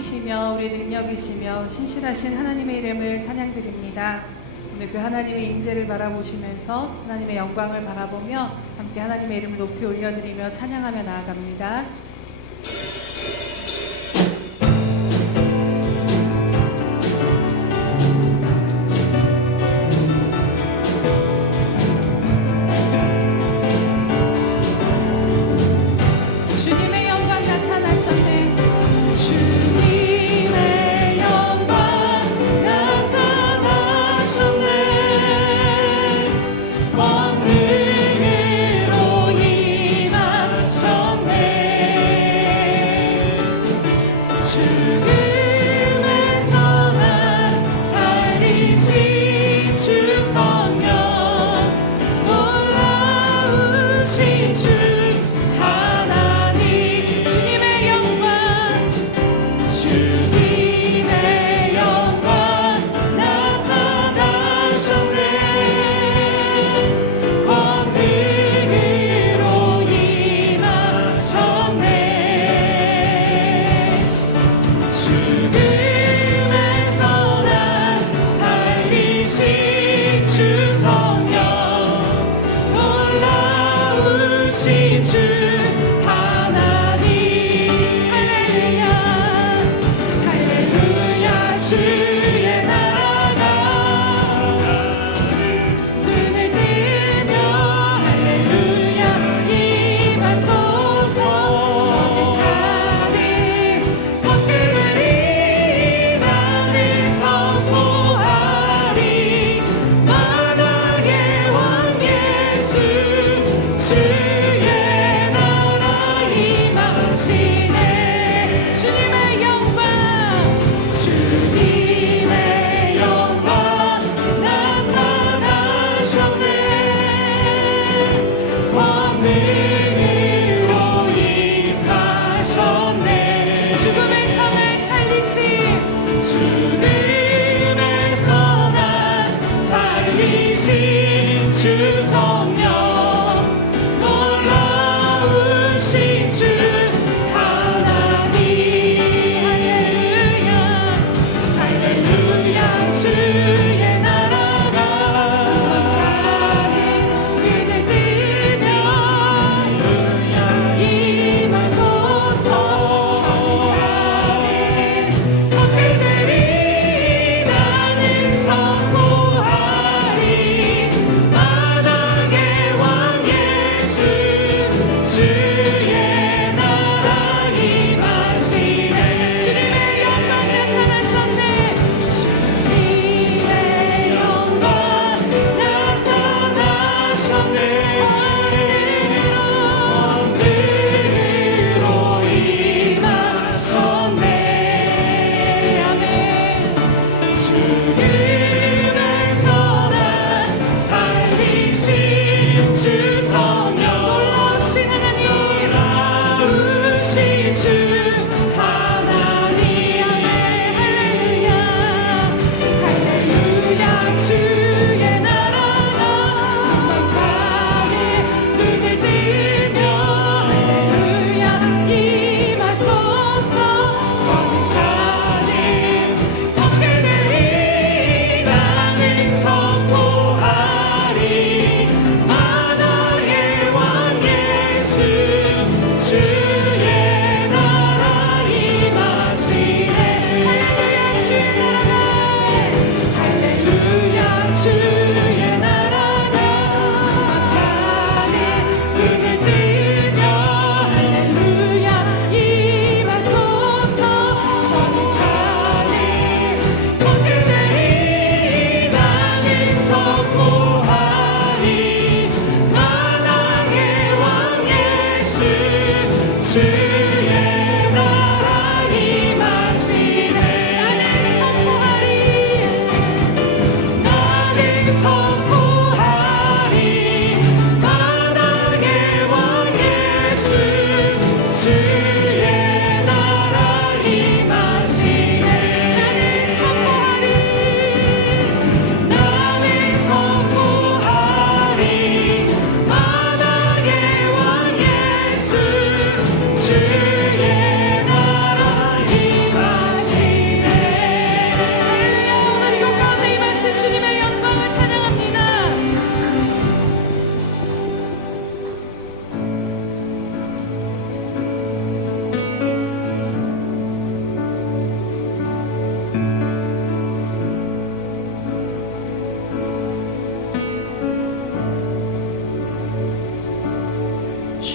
소망이시며 우리의 능력이시며 신실하신 하나님의 이름을 찬양드립니다. 오늘 그 하나님의 임재를 바라보시면서 하나님의 영광을 바라보며 함께 하나님의 이름을 높이 올려드리며 찬양하며 나아갑니다.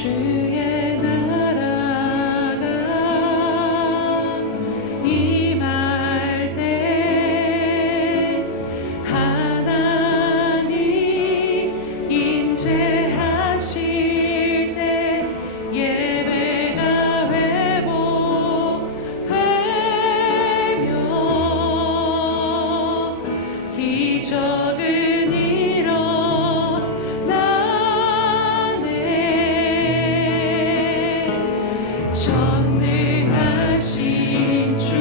주의 나라가 임할 때 하나님 임재하실 때 예배가 회복되며 기적은 일어나네. 전능하신 주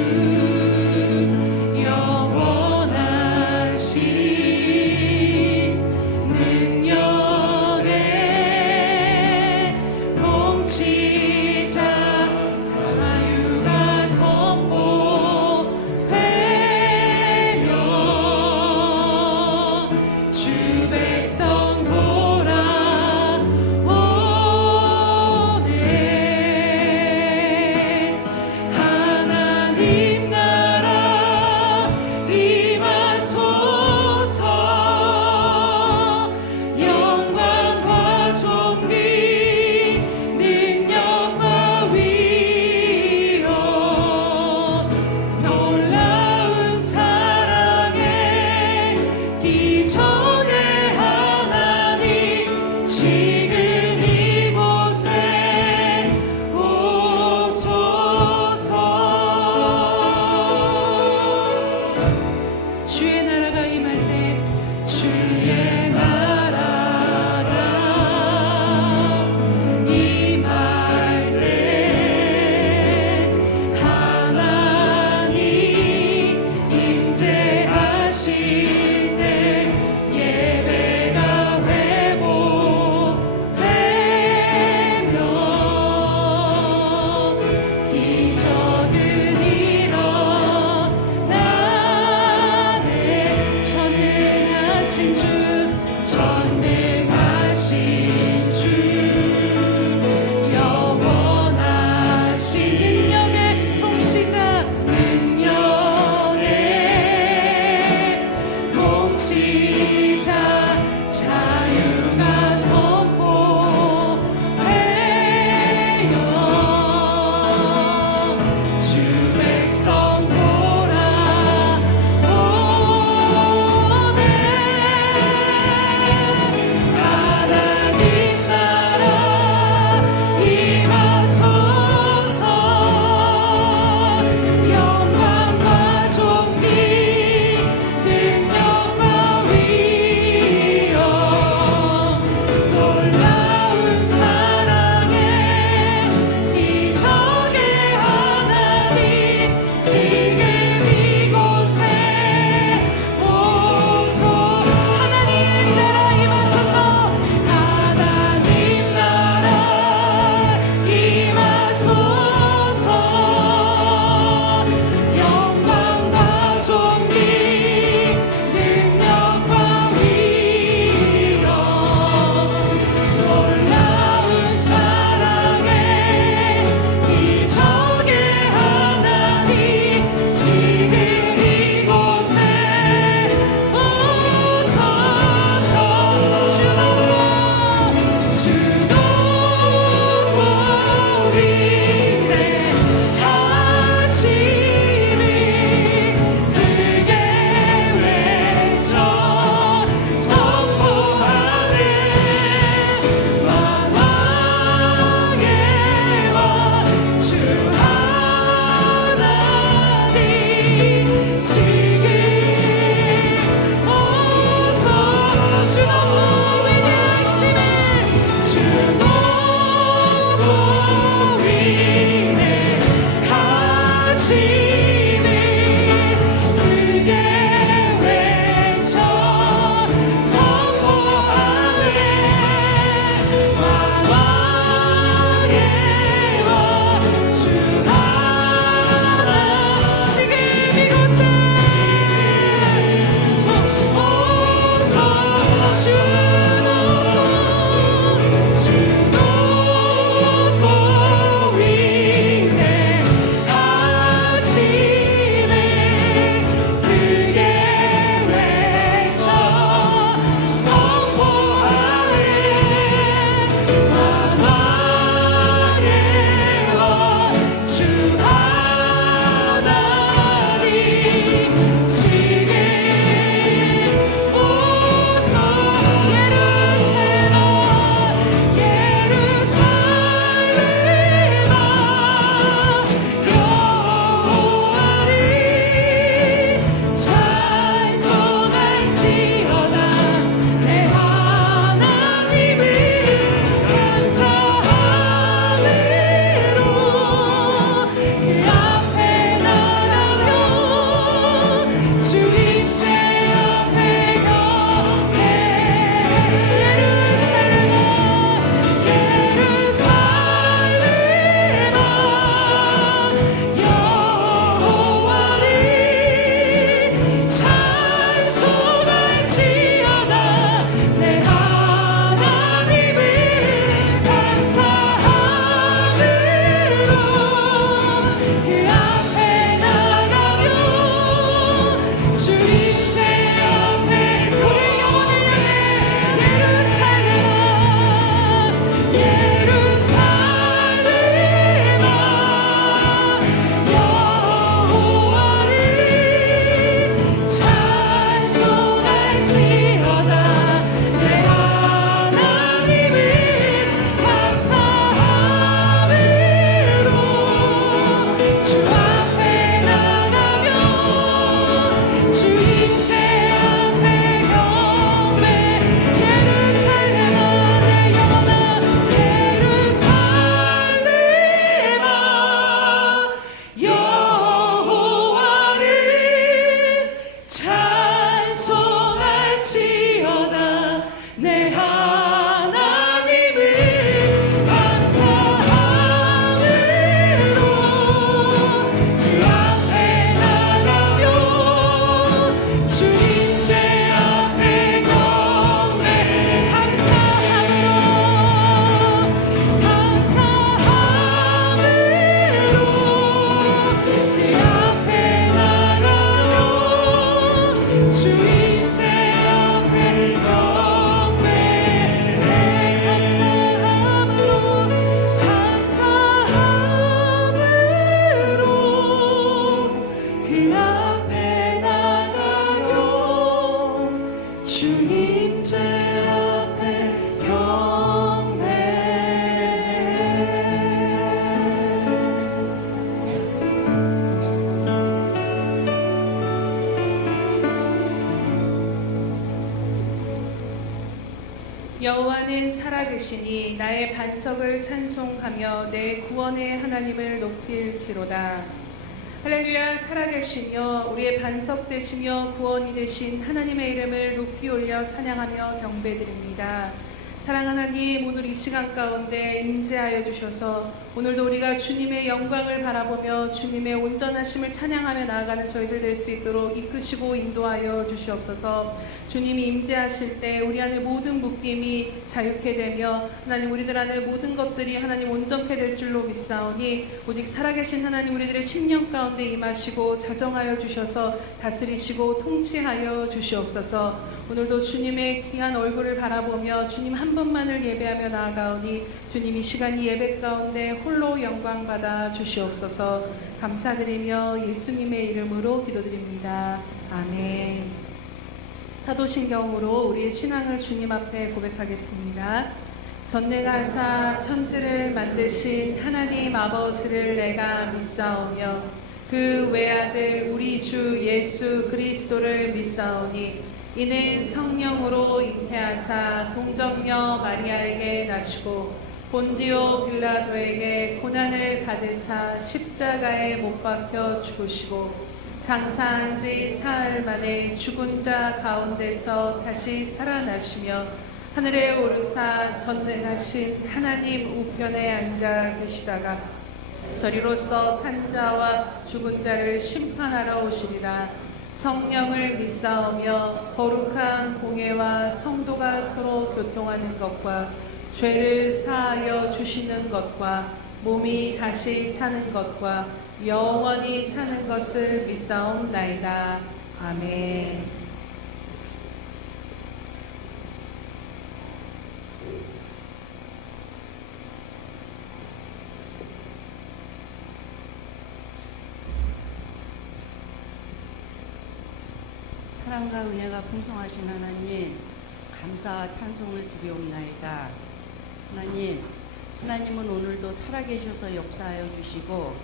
영원하신 능력의 통치자 자유가 선포되며 주 백성 돌아오네. 하나님 나라 임하소서. 영광과 존귀 능력과 위엄 놀라운 사랑의 기적의 하나님 지금 이곳에 오소서. 주의 나라가 임할 때 주의 나라가 임할 때 하나님 임재하실 때 예배가 회복되며 기적은 일어나네. 전능하신 주 전능하신 주 영원하신 능력의 통치자 능력의 통치자 자유가 선포되며 주 백성 돌아오네. 하나님 나라 임하소서. 영광과 존귀 능력과 위엄 놀라운 사랑의 기적의 하나님 지금 이곳에 오소. 하나님 나라 임하소서. 하나님 나라 임하소서. 영광과 존귀 능력과 위엄 놀라운 사랑의 기적의 하나님 지금 이곳에 오소서. 주도 위대하심이 크게 외쳐 선포하네. 만왕의 왕 주 하나님 지금 오소서. 주도 위대하심이 주도 위대하심이 크게 외쳐 선포하네. 만왕의 왕 주 하나 지금 이곳에 오소서. 주도 위대하심을 크게 외쳐 선포하네. 만왕의 여호와는 살아계시니 나의 반석을 찬송하며 내 구원의 하나님을 높일지로다. 할렐루야. 살아계시며 우리의 반석 되시며 구원이 되신 하나님의 이름을 높이 올려 찬양하며 경배드립니다. 사랑하는 하나님, 오늘 이 시간 가운데 임재하여 주셔서 오늘도 우리가 주님의 영광을 바라보며 주님의 온전하심을 찬양하며 나아가는 저희들 될 수 있도록 이끄시고 인도하여 주시옵소서. 주님이 임재하실 때 우리 안에 모든 묶임이 자유케 되며 하나님 우리들 안에 모든 것들이 하나님 온전케 될 줄로 믿사오니 오직 살아계신 하나님 우리들의 심령 가운데 임하시고 자정하여 주셔서 다스리시고 통치하여 주시옵소서. 오늘도 주님의 귀한 얼굴을 바라보며 주님 한 분만을 예배하며 나아가오니 주님 이 시간 이 예배 가운데 홀로 영광 받아 주시옵소서. 감사드리며 예수님의 이름으로 기도드립니다. 아멘. 사도신경으로 우리의 신앙을 주님 앞에 고백하겠습니다. 전능하사 천지를 만드신 하나님 아버지를 내가 믿사오며 그 외아들 우리 주 예수 그리스도를 믿사오니 이는 성령으로 잉태하사 동정녀 마리아에게 나시고 본디오 빌라도에게 고난을 받으사 십자가에 못 박혀 죽으시고 장사한 지 사흘 만에 죽은 자 가운데서 다시 살아나시며 하늘에 오르사 전능하신 하나님 우편에 앉아 계시다가 저리로서 산자와 죽은 자를 심판하러 오시리라. 성령을 믿사오며 거룩한 공예와 성도가 서로 교통하는 것과 죄를 사하여 주시는 것과 몸이 다시 사는 것과 영원히 사는 것을 믿사옵나이다. 아멘. 사랑과 은혜가 풍성하신 하나님, 감사와 찬송을 드리옵나이다. 하나님은 오늘도 살아계셔서 역사하여 주시고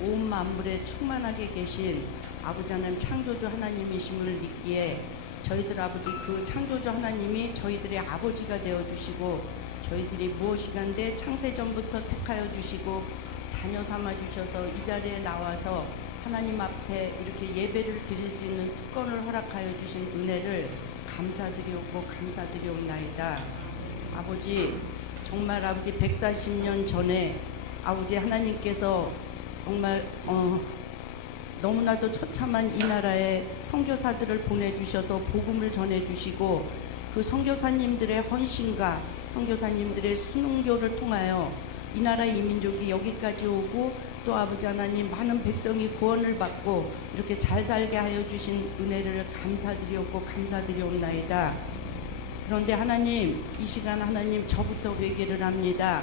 온 만물에 충만하게 계신 아버지 하나님 창조주 하나님이심을 믿기에 저희들 아버지 그 창조주 하나님이 저희들의 아버지가 되어주시고 저희들이 무엇이간데 창세전부터 택하여 주시고 자녀 삼아 주셔서 이 자리에 나와서 하나님 앞에 이렇게 예배를 드릴 수 있는 특권을 허락하여 주신 은혜를 감사드리옵고 감사드리옵나이다. 아버지, 정말 아버지 140년 전에 아버지 하나님께서 정말 너무나도 처참한 이 나라에 선교사들을 보내주셔서 복음을 전해주시고 그 선교사님들의 헌신과 선교사님들의 순응교를 통하여 이 나라 이민족이 여기까지 오고 또 아버지 하나님 많은 백성이 구원을 받고 이렇게 잘 살게 하여 주신 은혜를 감사드리옵고 감사드리옵나이다. 그런데 하나님, 이 시간 하나님 저부터 회개를 합니다.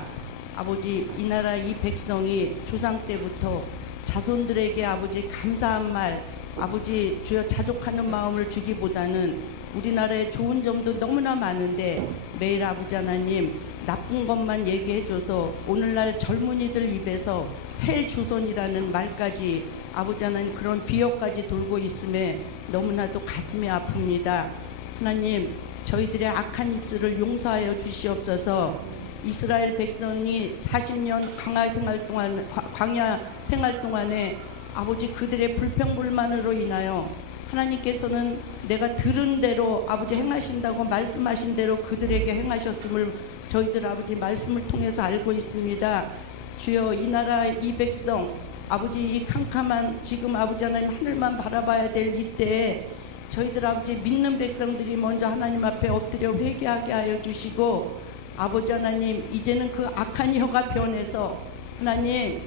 아버지, 이 나라 이 백성이 조상 때부터 자손들에게 아버지 감사한 말, 아버지 주여 자족하는 마음을 주기보다는 우리나라의 좋은 점도 너무나 많은데 매일 아버지 하나님 나쁜 것만 얘기해줘서 오늘날 젊은이들 입에서 헬 조선이라는 말까지 아버지 하나님 그런 비유까지 돌고 있음에 너무나도 가슴이 아픕니다. 하나님, 저희들의 악한 입술을 용서하여 주시옵소서. 이스라엘 백성이 40년 광야 생활 동안에 아버지 그들의 불평불만으로 인하여 하나님께서는 내가 들은 대로 아버지 행하신다고 말씀하신 대로 그들에게 행하셨음을 저희들 아버지 말씀을 통해서 알고 있습니다. 주여, 이 나라 이 백성 아버지 이 캄캄한 지금 아버지 하나님 하늘만 바라봐야 될 이때에 저희들 아버지 믿는 백성들이 먼저 하나님 앞에 엎드려 회개하게 하여 주시고 아버지 하나님 이제는 그 악한 혀가 변해서 하나님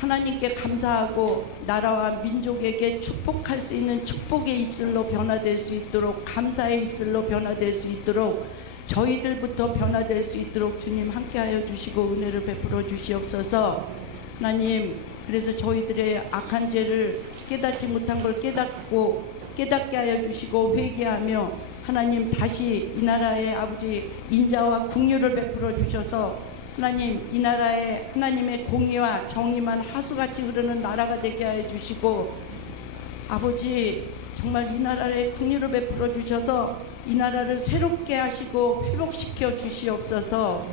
하나님께 감사하고 나라와 민족에게 축복할 수 있는 축복의 입술로 변화될 수 있도록 감사의 입술로 변화될 수 있도록 저희들부터 변화될 수 있도록 주님 함께하여 주시고 은혜를 베풀어 주시옵소서. 하나님, 그래서 저희들의 악한 죄를 깨닫지 못한 걸 깨닫게 하여 주시고 회개하며 하나님 다시 이 나라에 아버지 인자와 긍휼을 베풀어 주셔서 하나님 이 나라에 하나님의 공의와 정의만 하수같이 흐르는 나라가 되게 하여 주시고 아버지 정말 이 나라에 긍휼을 베풀어 주셔서 이 나라를 새롭게 하시고 회복시켜 주시옵소서.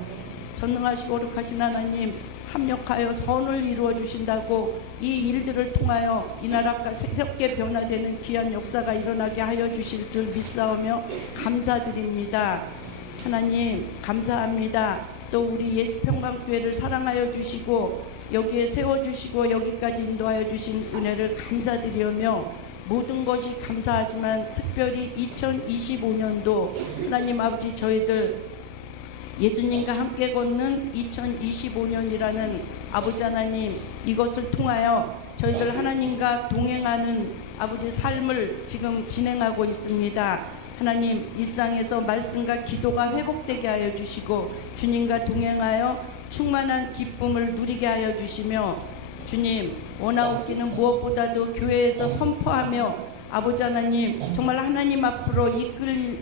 전능하시고 거룩하신 하나님, 합력하여 선을 이루어 주신다고 이 일들을 통하여 이 나라가 새롭게 변화되는 귀한 역사가 일어나게 하여 주실 줄 믿사오며 감사드립니다. 하나님 감사합니다. 또 우리 예수평강교회를 사랑하여 주시고 여기에 세워주시고 여기까지 인도하여 주신 은혜를 감사드리며 모든 것이 감사하지만 특별히 2025년도 하나님 아버지 저희들 예수님과 함께 걷는 2025년이라는 아버지 하나님, 이것을 통하여 저희들 하나님과 동행하는 아버지 삶을 지금 진행하고 있습니다. 하나님, 일상에서 말씀과 기도가 회복되게 하여 주시고 주님과 동행하여 충만한 기쁨을 누리게 하여 주시며, 주님 원하옵기는 무엇보다도 교회에서 선포하며 아버지 하나님 정말 하나님 앞으로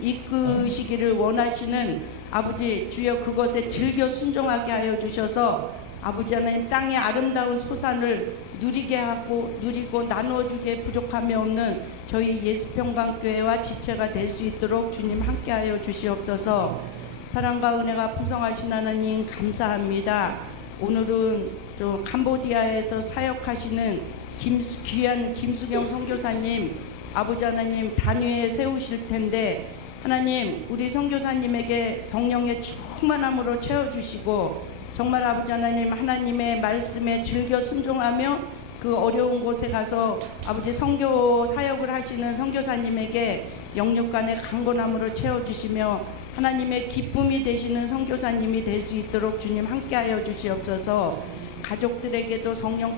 이끄시기를 원하시는 아버지 주여 그것에 즐겨 순종하게 하여 주셔서 아버지 하나님 땅의 아름다운 소산을 누리고 나누어주기에 부족함이 없는 저희 예수평강교회와 지체가 될 수 있도록 주님 함께하여 주시옵소서. 사랑과 은혜가 풍성하신 하나님 감사합니다. 오늘은 또 캄보디아에서 사역하시는 귀한 김수경 선교사님 아버지 하나님 단위에 세우실 텐데 하나님 우리 선교사님에게 성령의 충만함으로 채워주시고 정말 아버지 하나님 하나님의 말씀에 즐겨 순종하며 그 어려운 곳에 가서 아버지 선교 사역을 하시는 선교사님에게 영육간의 강건함으로 채워주시며 하나님의 기쁨이 되시는 선교사님이 될 수 있도록 주님 함께하여 주시옵소서. 가족들에게도 성령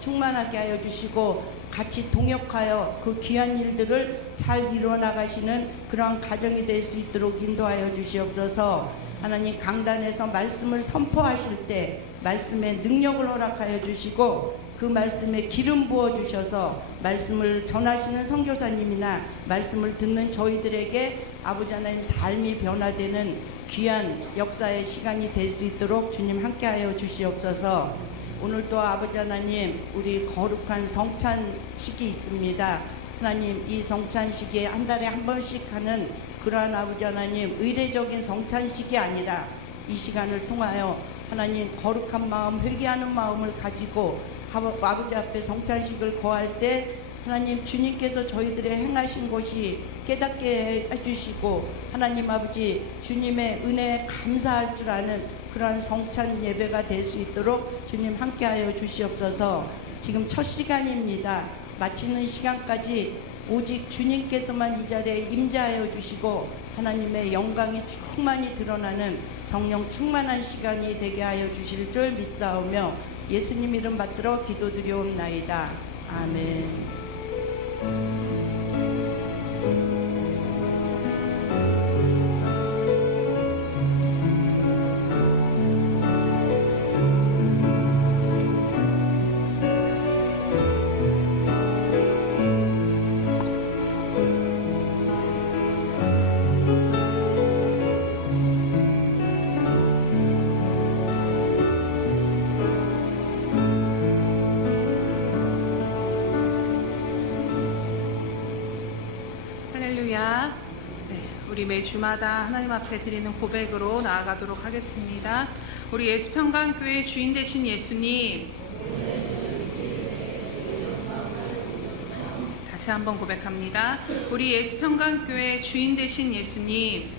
충만하게 하여 주시고 같이 동역하여 그 귀한 일들을 잘 이루어나가시는 그러한 가정이 될 수 있도록 인도하여 주시옵소서. 하나님 강단에서 말씀을 선포하실 때 말씀의 능력을 허락하여 주시고 그 말씀에 기름 부어 주셔서 말씀을 전하시는 선교사님이나 말씀을 듣는 저희들에게 아버지 하나님 삶이 변화되는 귀한 역사의 시간이 될 수 있도록 주님 함께하여 주시옵소서. 오늘도 아버지 하나님 우리 거룩한 성찬식이 있습니다. 하나님 이 성찬식에 한 달에 한 번씩 하는 그러한 아버지 하나님 의례적인 성찬식이 아니라 이 시간을 통하여 하나님 거룩한 마음 회개하는 마음을 가지고 아버지 앞에 성찬식을 거할 때 하나님 주님께서 저희들의 행하신 것이 깨닫게 해주시고 하나님 아버지 주님의 은혜에 감사할 줄 아는 그러한 성찬 예배가 될 수 있도록 주님 함께하여 주시옵소서. 지금 첫 시간입니다. 마치는 시간까지 오직 주님께서만 이 자리에 임재하여 주시고 하나님의 영광이 충만히 드러나는 성령 충만한 시간이 되게 하여 주실 줄 믿사오며 예수님 이름 받들어 기도드리옵나이다. 아멘. 할렐루야. 네, 우리 매 주마다 하나님 앞에 드리는 고백으로 나아가도록 하겠습니다. 우리 예수평강교회 주인 되신 예수님, 다시 한번 고백합니다. 우리 예수평강교회 주인 되신 예수님,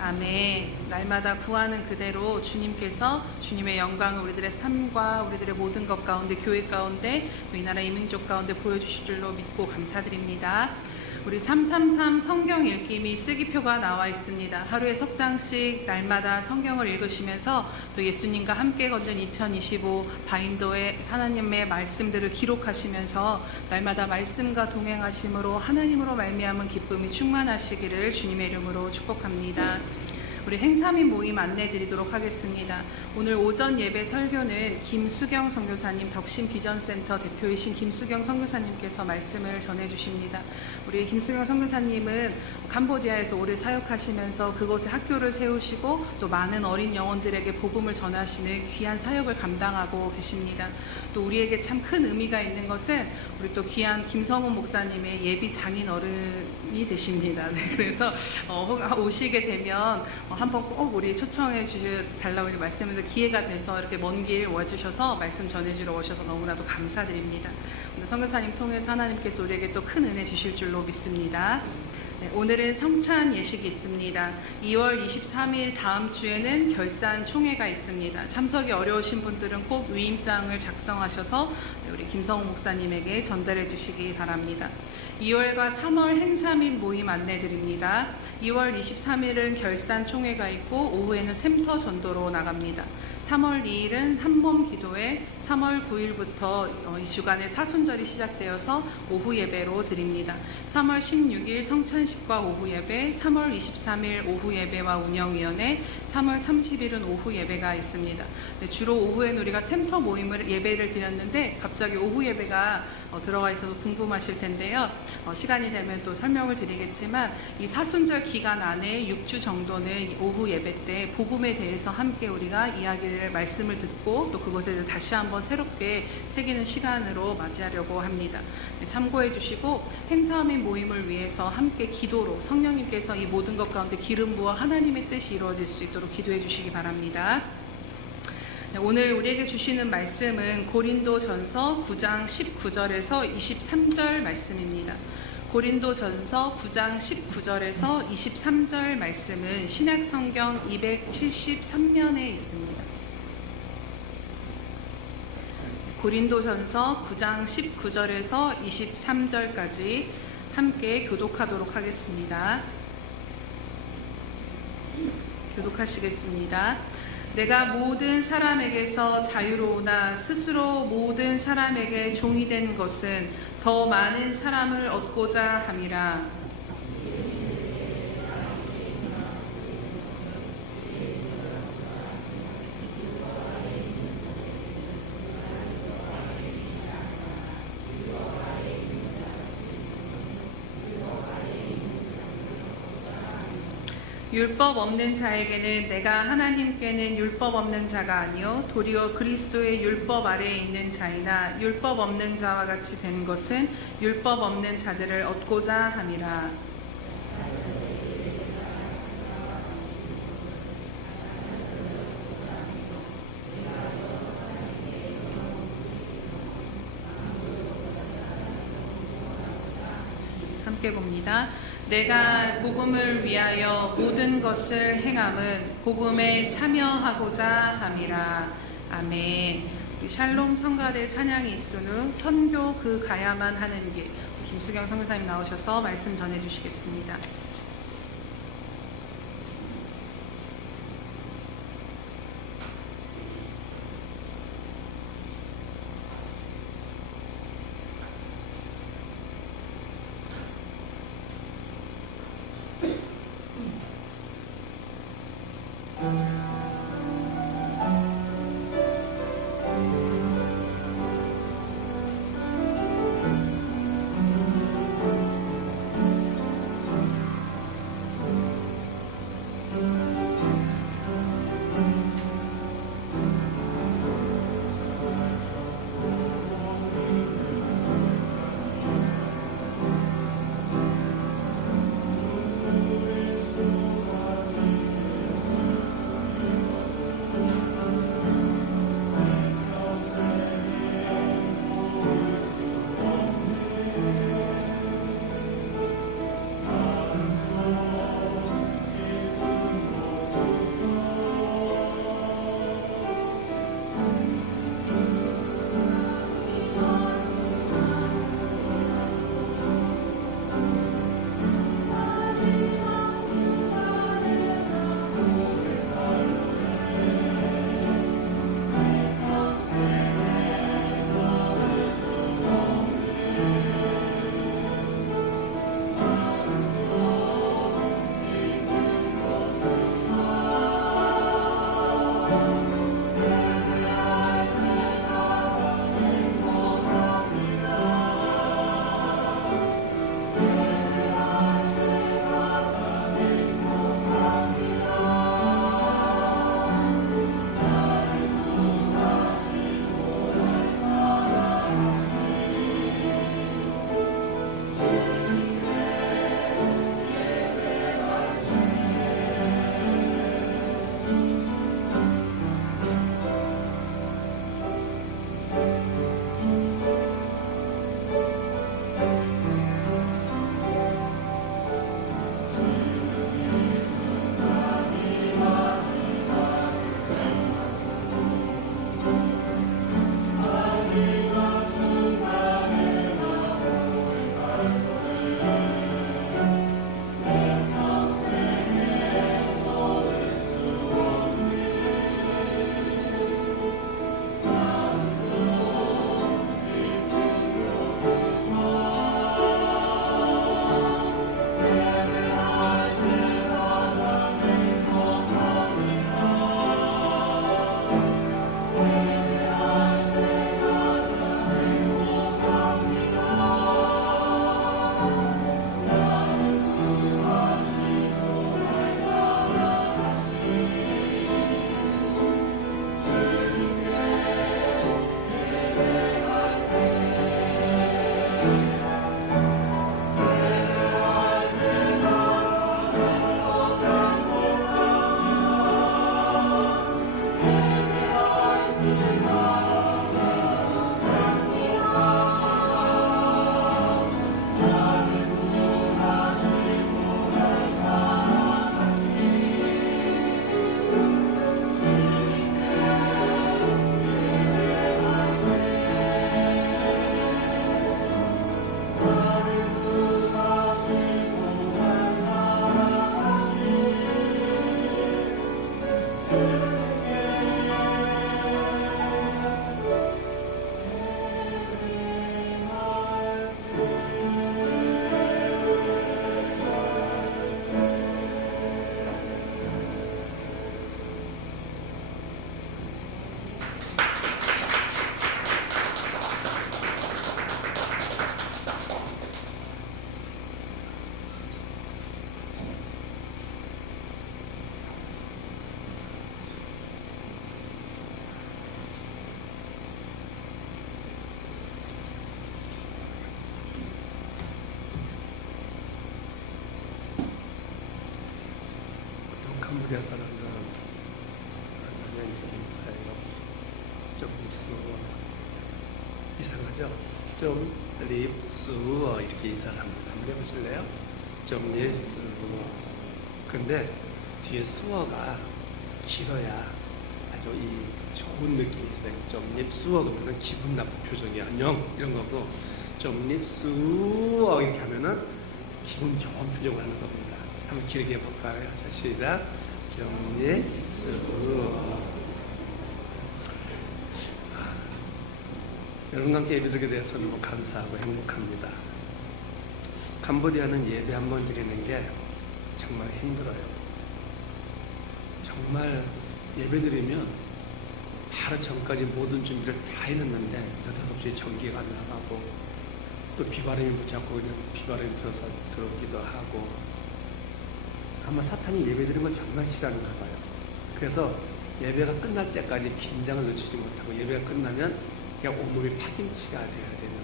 아멘. 날마다 구하는 그대로 주님께서 주님의 영광을 우리들의 삶과 우리들의 모든 것 가운데 교회 가운데 또 이 나라 이민족 가운데 보여주실 줄로 믿고 감사드립니다. 우리 333 성경 읽기 쓰기표가 나와 있습니다. 하루에 석 장씩 날마다 성경을 읽으시면서 또 예수님과 함께 걷는 2025 바인더의 하나님의 말씀들을 기록하시면서 날마다 말씀과 동행하심으로 하나님으로 말미암은 기쁨이 충만하시기를 주님의 이름으로 축복합니다. 우리 행사민 모임 안내 드리도록 하겠습니다. 오늘 오전 예배 설교는 김수경 선교사님, 덕심 비전센터 대표이신 김수경 선교사님께서 말씀을 전해주십니다. 우리 김수경 선교사님은 캄보디아에서 오래 사역하시면서 그곳에 학교를 세우시고 또 많은 어린 영혼들에게 복음을 전하시는 귀한 사역을 감당하고 계십니다. 또 우리에게 참 큰 의미가 있는 것은 우리 또 귀한 김성훈 목사님의 예비 장인 어른이 되십니다. 네, 그래서 오시게 되면 한번 꼭 우리 초청해 주달라고 말씀해서 기회가 돼서 이렇게 먼 길 와주셔서 말씀 전해주러 오셔서 너무나도 감사드립니다. 오늘 선교사님 통해서 하나님께서 우리에게 또 큰 은혜 주실 줄로 믿습니다. 네, 오늘은 성찬 예식이 있습니다. 2월 23일 다음 주에는 결산 총회가 있습니다. 참석이 어려우신 분들은 꼭 위임장을 작성하셔서 우리 김성우 목사님에게 전달해 주시기 바랍니다. 2월과 3월 행사 및 모임 안내 드립니다. 2월 23일은 결산 총회가 있고 오후에는 샘터 전도로 나갑니다. 3월 2일은 한몸 기도회, 3월 9일부터 이 주간에 사순절이 시작되어서 오후 예배로 드립니다. 3월 16일 성찬식과 오후 예배, 3월 23일 오후 예배와 운영위원회, 3월 30일은 오후 예배가 있습니다. 네, 주로 오후에는 우리가 샘터 모임을 예배를 드렸는데 갑자기 오후 예배가 들어가 있어서 궁금하실 텐데요. 시간이 되면 또 설명을 드리겠지만 이 사순절 기간 안에 6주 정도는 오후 예배 때 복음에 대해서 함께 우리가 이야기를 말씀을 듣고 또 그것에 대해서 다시 한번 새롭게 새기는 시간으로 맞이하려고 합니다. 네, 참고해 주시고 행사 및 모임을 위해서 함께 기도로 성령님께서 이 모든 것 가운데 기름 부어 하나님의 뜻이 이루어질 수 있도록 기도해 주시기 바랍니다. 오늘 우리에게 주시는 말씀은 고린도전서 9장 19절에서 23절 말씀입니다. 고린도전서 9장 19절에서 23절 말씀은 신약성경 273면에 있습니다. 고린도전서 9장 19절에서 23절까지 함께 교독하도록 하겠습니다. 교독하시겠습니다. 내가 모든 사람에게서 자유로우나 스스로 모든 사람에게 종이 된 것은 더 많은 사람을 얻고자 함이라. 율법 없는 자에게는 내가 하나님께는 율법 없는 자가 아니요 도리어 그리스도의 율법 아래에 있는 자이나 율법 없는 자와 같이 된 것은 율법 없는 자들을 얻고자 함이라. 함께 봅니다. 내가 복음을 위하여 모든 것을 행함은 복음에 참여하고자 함이라. 아멘. 샬롬 성가대 찬양이 있은 후 선교 그 가야만 하는 길, 김수경 선교사님 나오셔서 말씀 전해주시겠습니다. 캄보디아 사람들은 전형적인 사회가 좀 이상하죠? 좀 립수어 이렇게 인사를 합니다. 한번 해보실래요? 좀 립수어. 근데 뒤에 수어가 길어야 아주 이 좋은 느낌이 있어요. 좀 립수어 그러면 기분 나쁜 표정이 안녕 이런 거고, 좀 립수어 이렇게 하면은 기분 좋은 표정을 하는 겁니다. 한번 길게 해볼까요? 자, 시작. 좀 립수어. 여러분과 함께 예배드리게 되어서 너무 감사하고 행복합니다. 캄보디아는 예배 한 번 드리는 게 정말 힘들어요. 정말 예배 드리면 하루 전까지 모든 준비를 다 해놨는데 5시에 전기가 나가고 또 비바람이 붙잡고 그냥 비바람이 들어오기도 하고, 아마 사탄이 예배 드리는 걸 정말 싫어하는가 봐요. 그래서 예배가 끝날 때까지 긴장을 늦추지 못하고 예배가 끝나면 그냥 온몸이 파김치가 되어야 되는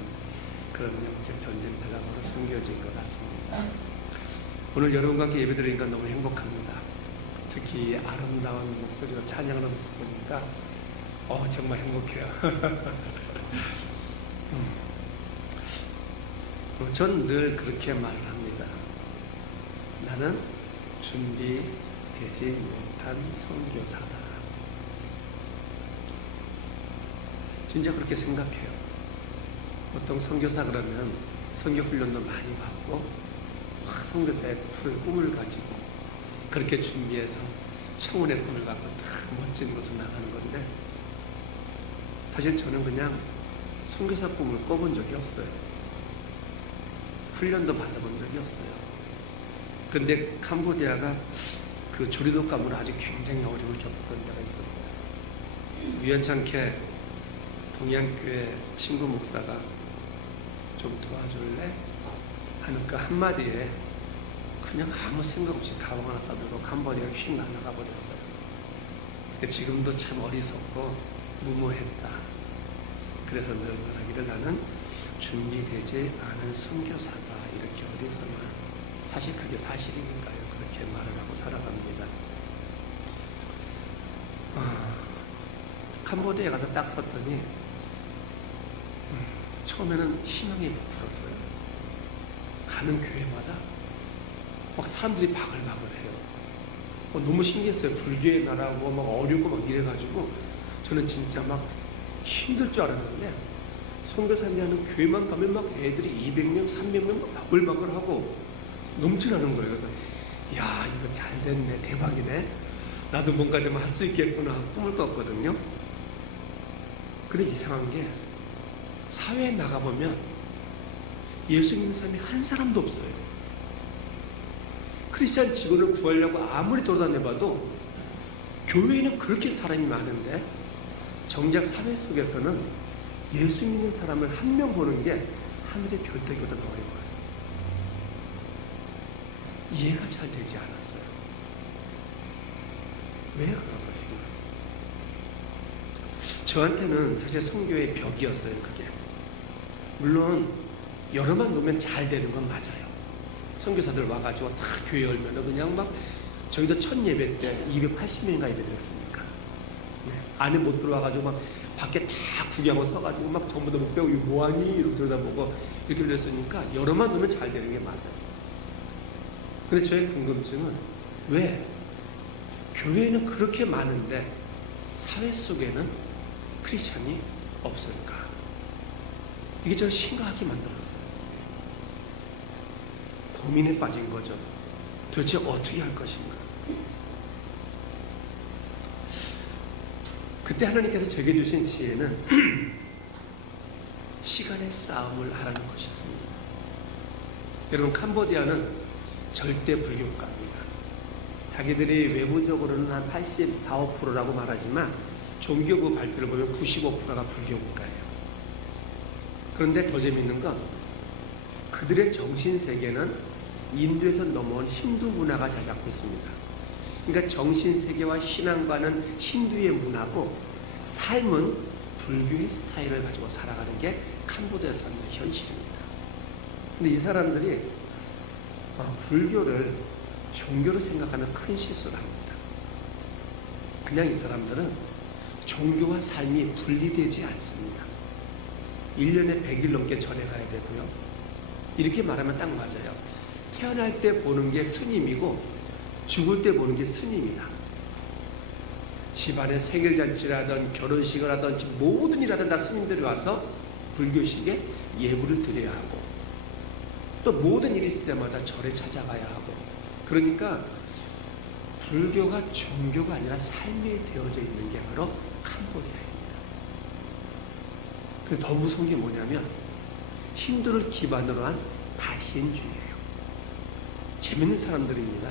그런 영적 전쟁터가 바로 숨겨진 것 같습니다. 오늘 여러분과 함께 예배 드리니까 너무 행복합니다. 특히 아름다운 목소리로 찬양하는 모습 보니까 정말 행복해요. 전 늘 그렇게 말을 합니다. 나는 준비되지 못한 선교사다. 진짜 그렇게 생각해요. 보통 선교사 그러면 선교 훈련도 많이 받고 확 선교사의 꿈을 가지고 그렇게 준비해서 청혼의 꿈을 갖고 다 멋진 곳을 나가는 건데, 사실 저는 그냥 선교사 꿈을 꿔본 적이 없어요. 훈련도 받아본 적이 없어요. 그런데 캄보디아가 그 조리독감으로 아주 굉장히 어려움을 겪었던 때가 있었어요. 우연찮게 동양교회 친구 목사가 좀 도와줄래? 하는 그 한마디에 그냥 아무 생각 없이 가방 하나 싸들고 캄보디아가 휙 날아가 버렸어요. 지금도 참 어리석고 무모했다. 그래서 늘 말하기를 나는 준비되지 않은 선교사다. 이렇게 어디서나. 사실 그게 사실이니까요. 그렇게 말을 하고 살아갑니다. 캄보디아에 가서 딱 섰더니 처음에는 희망이 부풀었어요. 가는 교회마다 막 사람들이 바글바글해요. 너무 신기했어요. 불교의 나라고 막 어렵고 막 이래가지고 저는 진짜 막 힘들 줄 알았는데, 선교사님이 하는 교회만 가면 막 애들이 200명, 300명 막 바글바글하고 넘쳐나는 거예요. 그래서 야, 이거 잘 됐네, 대박이네, 나도 뭔가 좀 할 수 있겠구나 꿈을 꿨거든요. 근데 이상한 게 사회에 나가보면 예수 믿는 사람이 한 사람도 없어요. 크리스찬 직원을 구하려고 아무리 돌아다녀봐도 교회에는 그렇게 사람이 많은데 정작 사회 속에서는 예수 믿는 사람을 한 명 보는 게 하늘의 별따기보다 더 어려워요. 이해가 잘 되지 않았어요. 왜 그런 것인가? 저한테는 사실 선교의 벽이었어요, 그게. 물론 여러만 놓으면 잘 되는 건 맞아요. 선교사들 와가지고 다 교회 열면은 그냥 막, 저희도 첫 예배 때 280명인가 예배 드렸으니까 안에 못 들어와가지고 막 밖에 다 구경하고 서가지고 막 전부 다 못 배우고 이거 뭐하니? 이러고 들여다보고 이렇게 됐으니까 여러만 놓으면 잘 되는 게 맞아요. 근데 저의 궁금증은 왜 교회는 그렇게 많은데 사회 속에는 크리스찬이 없을까? 이게 저를 심각하게 만들었어요. 고민에 빠진 거죠. 도대체 어떻게 할 것인가? 그때 하나님께서 제게 주신 지혜는 시간의 싸움을 하라는 것이었습니다. 여러분, 캄보디아는 절대 불교국가입니다. 자기들이 외부적으로는 한 84, 5%라고 말하지만 종교부 발표를 보면 95%가 불교국가예요. 그런데 더 재미있는 건 그들의 정신세계는 인도에서 넘어온 힌두 문화가 잘 잡고 있습니다. 그러니까 정신세계와 신앙과는 힌두의 문화고 삶은 불교의 스타일을 가지고 살아가는 게 캄보디아 사람들의 현실입니다. 근데 이 사람들이 불교를 종교로 생각하는 큰 실수를 합니다. 그냥 이 사람들은 종교와 삶이 분리되지 않습니다. 1년에 100일 넘게 절에 가야 되고요. 이렇게 말하면 딱 맞아요. 태어날 때 보는 게 스님이고 죽을 때 보는 게 스님이다. 집안에 생일잔치라든 결혼식을 하든지 모든 일 하든 다 스님들이 와서 불교식에 예불을 드려야 하고 또 모든 일이 있을 때마다 절에 찾아가야 하고 그러니까 불교가 종교가 아니라 삶에 되어져 있는 게 바로 캄보디아입니다. 그 더 무서운 게 뭐냐면 힌두를 기반으로 한 다신주의예요. 재밌는 사람들입니다.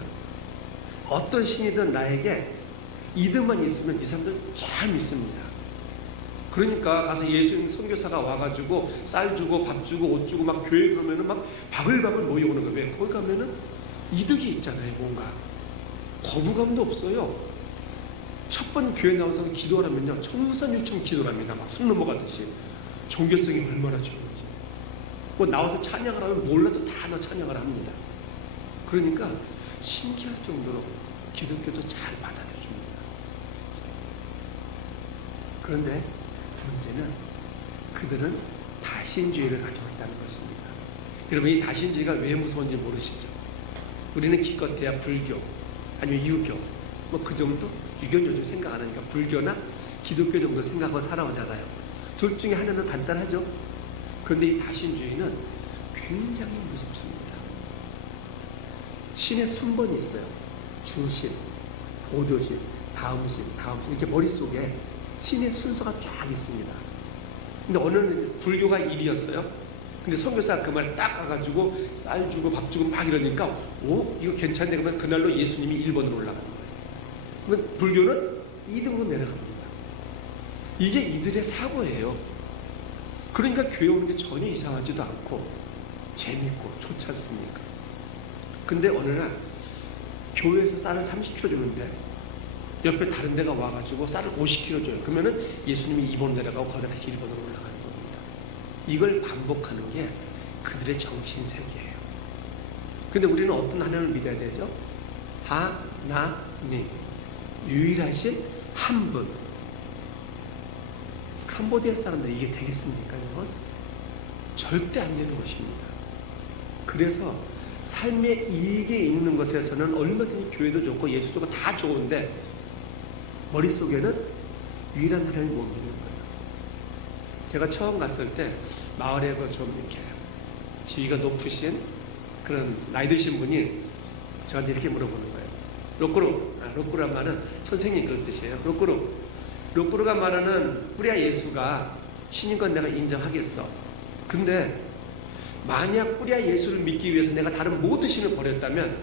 어떤 신이든 나에게 이득만 있으면 이 사람들 잘 믿습니다. 그러니까 가서 예수님 선교사가 와가지고 쌀 주고 밥 주고 옷 주고 막 교회 가면은 막 바글바글 모여오는 거예요. 왜? 거기 가면은 이득이 있잖아요. 뭔가 거부감도 없어요. 첫 번 교회 나온 사람 기도하면요 청산유청 기도를 합니다. 막 숨 넘어가듯이 종교성이 얼마나 좋은지. 뭐 나와서 찬양을 하면 몰라도 다 찬양을 합니다. 그러니까 신기할 정도로 기독교도 잘 받아들여줍니다. 그런데 문제는 그들은 다신주의를 가지고 있다는 것입니다. 여러분 이 다신주의가 왜 무서운지 모르시죠? 우리는 기껏해야 불교 아니면 유교 뭐 그 정도? 유교는 요즘 생각 안 하니까 불교나 기독교 정도 생각하고 살아오잖아요. 둘 중에 하나는 간단하죠. 그런데 이 다신주의는 굉장히 무섭습니다. 신의 순번이 있어요. 주신, 보조신, 다음신 이렇게 머릿속에 신의 순서가 쫙 있습니다. 근데 어느 불교가 1이었어요. 근데 선교사가 그 말 딱 가가지고 쌀 주고 밥 주고 막 이러니까 오 이거 괜찮네 그러면 그날로 예수님이 1번으로 올라가는 거예요. 그러면 불교는 2등으로 내려갑니다. 이게 이들의 사고예요. 그러니까 교회 오는 게 전혀 이상하지도 않고 재밌고 좋지 않습니까? 근데 어느 날 교회에서 쌀을 30kg 주는데 옆에 다른 데가 와가지고 쌀을 50kg 줘요. 그러면은 예수님이 2번 내려가고 거기다 다시 1번으로 올라가는 겁니다. 이걸 반복하는 게 그들의 정신세계예요. 근데 우리는 어떤 하나님을 믿어야 되죠? 하나님. 유일하신 한 분. 캄보디아 사람들이 이게 되겠습니까? 이건? 절대 안 되는 것입니다. 그래서 삶의 이익이 있는 것에서는 얼마든지 교회도 좋고 예수도 좋고 다 좋은데 머릿속에는 유일한 하나님을 못 믿는 거예요. 제가 처음 갔을 때 마을에 좀 이렇게 지위가 높으신 그런 나이 드신 분이 저한테 이렇게 물어보는 거예요. 로꾸르란 말은 선생님 그런 뜻이에요. 로꾸르가 말하는 뿌리아 예수가 신인 건 내가 인정하겠어. 근데 만약 뿌리아 예수를 믿기 위해서 내가 다른 모든 신을 버렸다면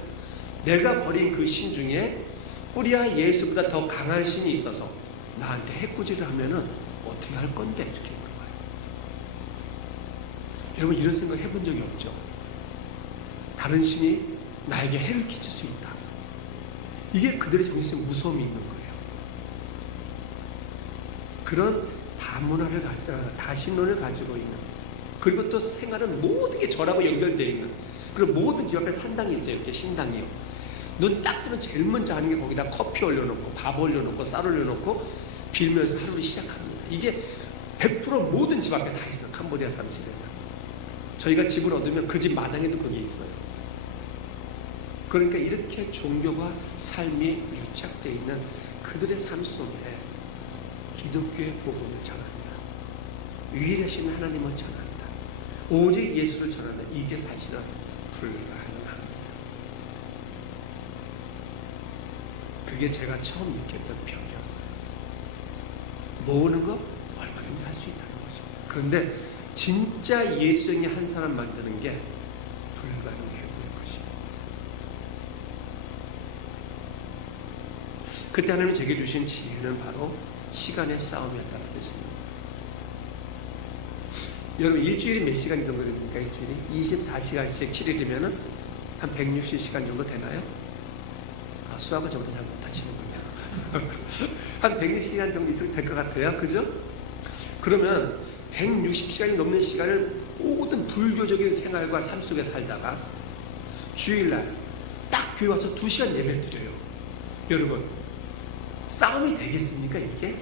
내가 버린 그 신 중에 뿌리아 예수보다 더 강한 신이 있어서 나한테 해코지를 하면은 어떻게 할 건데? 이렇게 물어봐요. 여러분 이런 생각 해본 적이 없죠? 다른 신이 나에게 해를 끼칠 수 있다. 이게 그들의 정신에 무서움이 있는 거예요. 그런 다문화를 다신론을 가지고 있는 그리고 또 생활은 모든 게 저라고 연결되어 있는 그리고 모든 집 앞에 산당이 있어요. 이렇게 신당이요. 눈 딱 뜨면 제일 먼저 하는 게 거기다 커피 올려놓고 밥 올려놓고 쌀 올려놓고 빌면서 하루를 시작합니다. 이게 100% 모든 집 앞에 다 있어요. 캄보디아 사람 집에는. 저희가 집을 얻으면 그 집 마당에도 그게 있어요. 그러니까 이렇게 종교가 삶이 유착되어 있는 그들의 삶 속에 기독교의 복음을 전한다. 유일하신 하나님을 전한다. 오직 예수를 전한다. 이게 사실은 불가능합니다. 그게 제가 처음 느꼈던 벽이었어요. 모으는 거 얼마든지 할 수 있다는 거죠. 그런데 진짜 예수님이 한 사람 만드는 게 불가능해 보이는 것입니다. 그때 하나님이 제게 주신 지혜는 바로 시간의 싸움이었다는 뜻입니다. 여러분 일주일이 몇 시간 정도 됩니까? 일주일이 24시간씩 7일이면 한 160시간 정도 되나요? 수학을 저보다 잘 못하시는군요. 한 160시간 정도 있어도 될 것 같아요. 그죠? 그러면 160시간이 넘는 시간을 모든 불교적인 생활과 삶 속에 살다가 주일날 딱 교회 와서 2시간 예배 드려요. 여러분 싸움이 되겠습니까, 이게?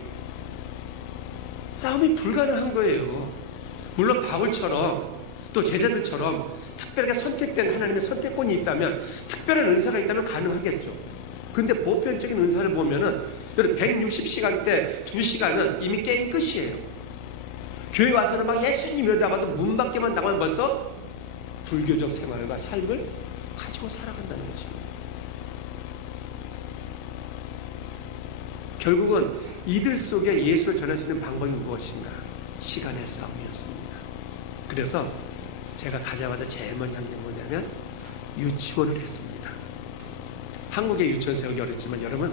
싸움이 불가능한 거예요. 물론 바울처럼 또 제자들처럼 특별하게 선택된 하나님의 선택권이 있다면, 특별한 은사가 있다면 가능하겠죠. 근데 보편적인 은사를 보면은 160시간 때 2시간은 이미 게임 끝이에요. 교회 와서는 막 예수님 이러다가도 문 밖에만 나가면 벌써 불교적 생활과 삶을 가지고 살아간다는 것입니다. 결국은 이들 속에 예수를 전할 수 있는 방법이 무엇인가? 시간의 싸움이었습니다. 그래서 제가 가자마자 제일 먼저 한 게 뭐냐면 유치원을 했습니다. 한국의 유치원 세우기 어렵지만 여러분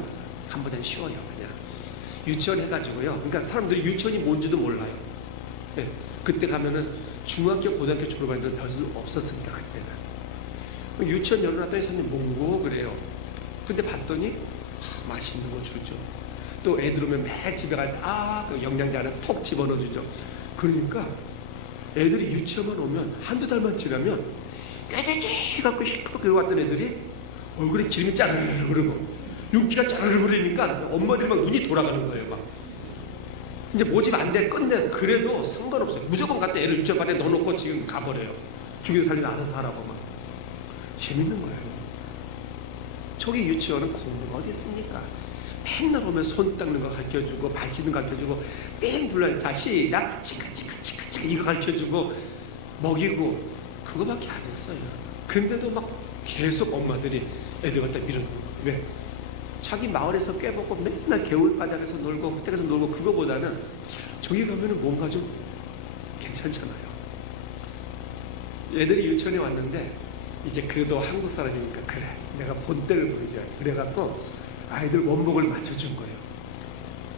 한보다는 쉬워요. 그냥 유치원 해가지고요. 그러니까 사람들이 유치원이 뭔지도 몰라요. 네. 그때 가면은 중학교, 고등학교 졸업한 애들 별로 없었습니다. 그때는 유치원 열어놨더니 선생님 뭐고 그래요. 근데 봤더니 맛있는 거 주죠. 또 애들 오면 매 집에 갈 때 그 영양제 하나 톡 집어넣어주죠. 그러니까 애들이 유치원만 오면 한두 달만 지나면 꾀죄죄 갖고 시끄럽게 왔던 애들이 얼굴에 기름이 짜르르 흐르고 윤기가 짜르르 흐르니까 엄마들이 막 눈이 돌아가는 거예요. 막 이제 모집 안 돼 끝내. 그래도 상관없어요. 무조건 갖다 애를 유치원반에 넣어놓고 지금 가버려요. 죽이는 살리는 알아서 하라고 막. 재밌는 거예요. 저기 유치원은 공부가 어디 있습니까? 맨날 오면 손 닦는 거 가르쳐주고 발 씻는 거 가르쳐주고 뺑 불러요. 자 시작 치카치카 이거 가르쳐주고 먹이고 그거밖에 안 했어요. 근데도 막 계속 엄마들이 애들 갖다 밀어넣는 거예요. 왜? 자기 마을에서 꿰먹고 맨날 개울바닥에서 놀고 그때 가서 놀고 그거보다는 저기 가면은 뭔가 좀 괜찮잖아요. 애들이 유치원에 왔는데 이제 그래도 한국 사람이니까 그래 내가 본때를 보여줘야지. 그래갖고 아이들 원목을 맞춰준 거예요.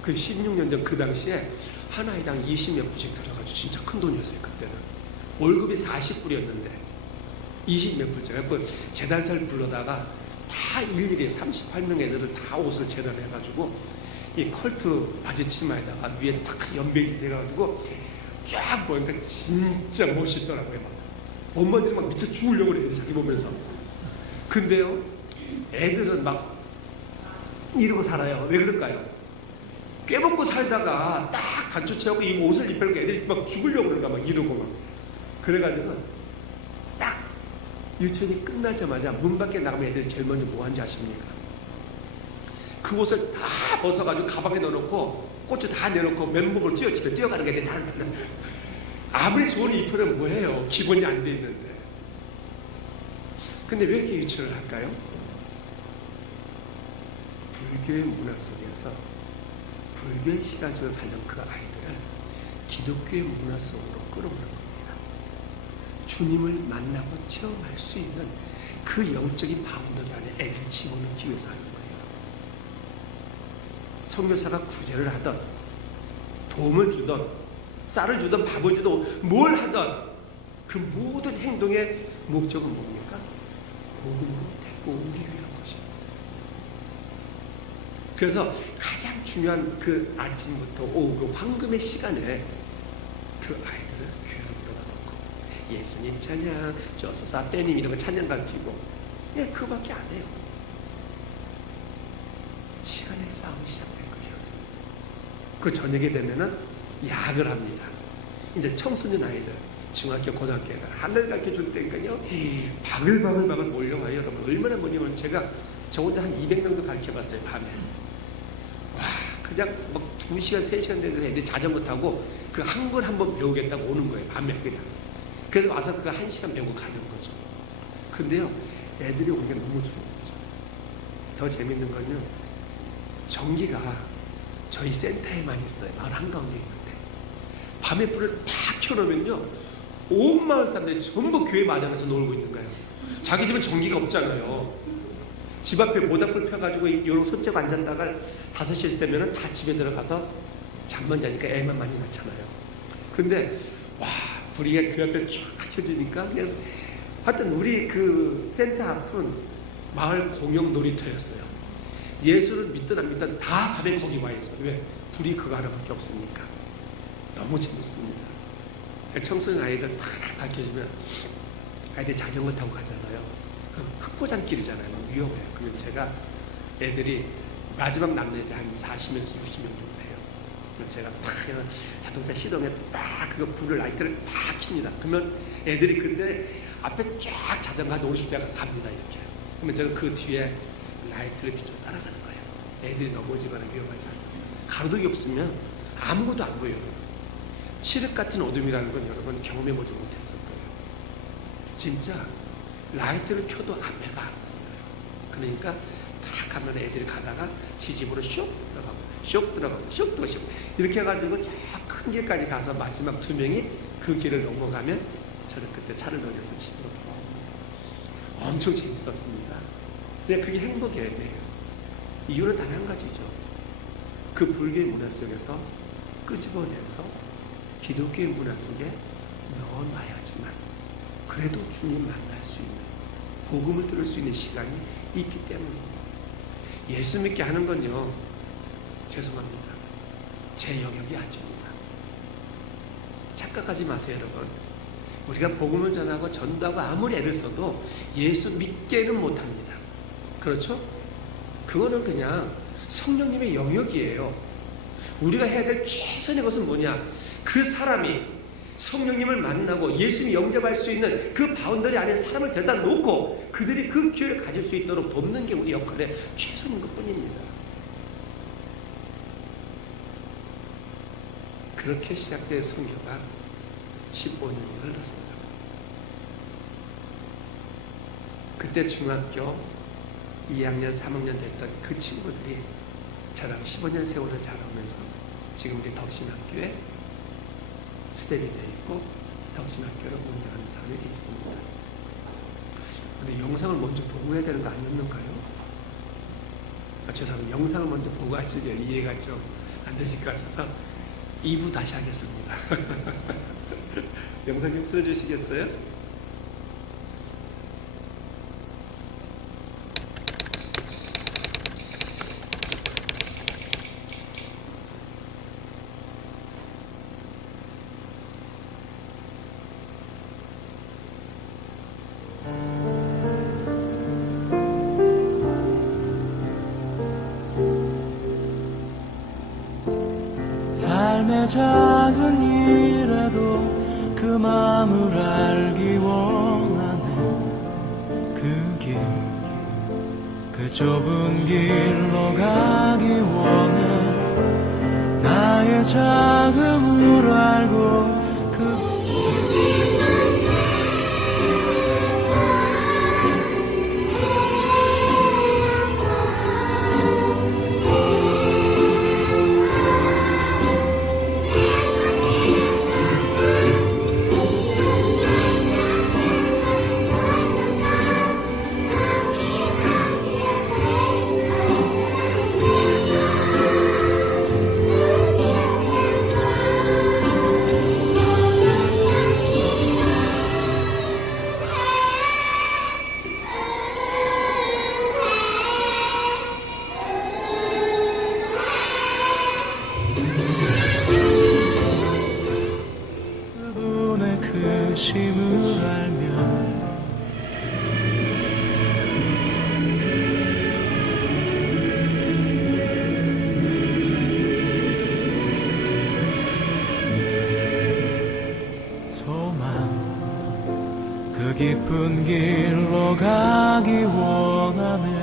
그 16년 전 그 당시에 한 아이당 20몇 불씩 들어가지고 진짜 큰 돈이었어요. 그때는 월급이 40불이었는데 20몇 불째. 그래서 재단사를 불러다가 다 일일이 38명 애들을 다 옷을 재단해가지고 이 컬트 바지 치마에다가 위에 탁 연백이 돼가지고 쫙 보니까 진짜 멋있더라고요. 막. 엄마들이 막 미쳐 죽으려고 그래요. 자기 보면서. 근데요 애들은 막 이러고 살아요. 왜 그럴까요? 꿰먹고 살다가 딱 간주 채우고 이 옷을 입혀놓고 애들이 막 죽으려고 그러니까 막 이러고 막. 그래가지고 딱 유치원이 끝나자마자 문 밖에 나가면 애들이 제일 먼저 뭐 하는지 아십니까? 그 옷을 다 벗어가지고 가방에 넣어놓고 꽃을 다 내놓고 맨몸으로 집에 뛰어가는 게 애들이 다 아무리 좋은 입혀는 뭐해요? 기본이 안 돼 있는데. 근데 왜 이렇게 유치원을 할까요? 불교의 문화 속에서 불교의 시간 속에서 살던 그 아이들을 기독교의 문화 속으로 끌어오는 겁니다. 주님을 만나고 체험할 수 있는 그 영적인 바운더리 안에 애를 집어넣기 위해서 하는 거예요. 선교사가 구제를 하던 도움을 주던 쌀을 주던 밥을 주던 뭘 하던 그 모든 행동의 목적은 뭡니까? 복음으로 데리고 오기 위한 것입니다. 그래서 가장 중요한 그 아침부터 오후 그 황금의 시간에 그 아이들을 교회로 불러다 놓고 예수님 찬양, 저서사 때님 이런 거 찬양 가르치고 그거밖에 안 해요. 시간의 싸움이 시작된 것이었습니다. 그 저녁에 되면은 야학을 합니다. 이제 청소년 아이들 중학교, 고등학교 애들 하늘 가르쳐줄 때니까요 바글바글 몰려와요. 여러분 얼마나 뭐냐면 제가 저 혼자 한 200명도 가르쳐봤어요. 밤에 와 그냥 막 2시간 3시간 되는 애들이 자전거 타고 그 한글 한번 배우겠다고 오는 거예요. 밤에 그냥. 그래서 와서 그거 1시간 배우고 가는 거죠. 근데요 애들이 오는 게 너무 좋은 거죠. 더 재밌는 건요 전기가 저희 센터에만 있어요. 마을 한가운데 있는데 밤에 불을 다 켜놓으면요 온 마을 사람들이 전부 교회 마당에서 놀고 있는 거예요. 자기 집은 전기가 없잖아요. 집 앞에 모닥불 펴가지고 요런 손잡고 앉았다가 5시에 되면은 다 집에 들어가서 잠만 자니까 애만 많이 낳잖아요. 근데 와 불이 그 앞에 쫙 켜지니까 그래서 하여튼 우리 그 센터 앞은 마을 공용 놀이터였어요. 예수를 믿든 안 믿든 다 밤에 거기 와 있어요. 왜? 불이 그거 하나밖에 없으니까. 너무 재밌습니다. 청소년 아이들 다 밝혀지면 아이들 자전거 타고 가잖아요. 흑포장길이잖아요. 위험해요. 그러면 제가 애들이 마지막 남는 애들이 한 40명에서 60명 정도 돼요. 그럼 제가 탁 자동차 시동에 딱 그거 불을 라이트를 탁 킵니다. 그러면 애들이 근데 앞에 쫙 자전거 한 50대가 갑니다. 이렇게. 그러면 제가 그 뒤에 라이트를 비춰 따라가는 거예요. 애들이 넘어지거나 위험하지 않다. 가로등이 없으면 아무것도 안 보여요. 칠흑 같은 어둠이라는 건 여러분 경험해보지 못했을 거예요. 진짜 라이트를 켜도 앞에가 안 보여요. 그러니까 탁 하면 애들이 가다가 지집으로 쇽 들어가고 쇽 들어가고 쇽 들어가고 쇽 이렇게 해가지고 저 큰 길까지 가서 마지막 2명이 그 길을 넘어가면 저는 그때 차를 돌려서 집으로 돌아옵니다. 엄청 재밌었습니다. 그냥 그게 행복이에요. 이유는 단 한 가지죠. 그 불교의 문화 속에서 끄집어내서 기독교의 문화 속에 넣어놔야지만 그래도 주님 만날 수 있는 복음을 들을 수 있는 시간이 있기 때문입니다. 예수 믿게 하는 건요, 죄송합니다, 제 영역이 아닙니다. 착각하지 마세요, 여러분. 우리가 복음을 전하고 전도하고 아무리 애를 써도 예수 믿게는 못합니다. 그렇죠? 그거는 그냥 성령님의 영역이에요. 우리가 해야 될 최선의 것은 뭐냐? 그 사람이 성령님을 만나고 예수님 영접할 수 있는 그 바운더리 안에 사람을 데려다 놓고 그들이 그 기회를 가질 수 있도록 돕는 게 우리 역할의 최선인 것뿐입니다. 그렇게 시작된 선교가 15년이 흘렀어요. 그때 중학교 2학년, 3학년 됐던 그 친구들이 저랑 15년 세월을 자라오면서 지금 우리 덕신학교에 스텝이 되어 있고 덕신학교를 운영하는 사람이 되어 있습니다. 근데 영상을 먼저 보고 해야 되는 거 아니었는가요? 죄송합니다. 영상을 먼저 보고 하시면 이해가 좀 안 되실 것 같아서 2부 다시 하겠습니다. 영상 좀 틀어주시겠어요? 삶의 작은 일에도 그 마음을 알기 원하네. 그 길, 그 좁은 길로 가기 원해. 나의 자금을 알고 그분의 크심을 알면 소망, 그 깊은 길로 가기 원하네.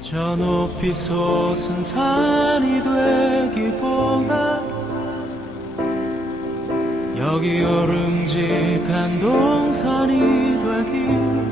저 높이 솟은 산이 되기보다 여기 오름직한 동산이 되길.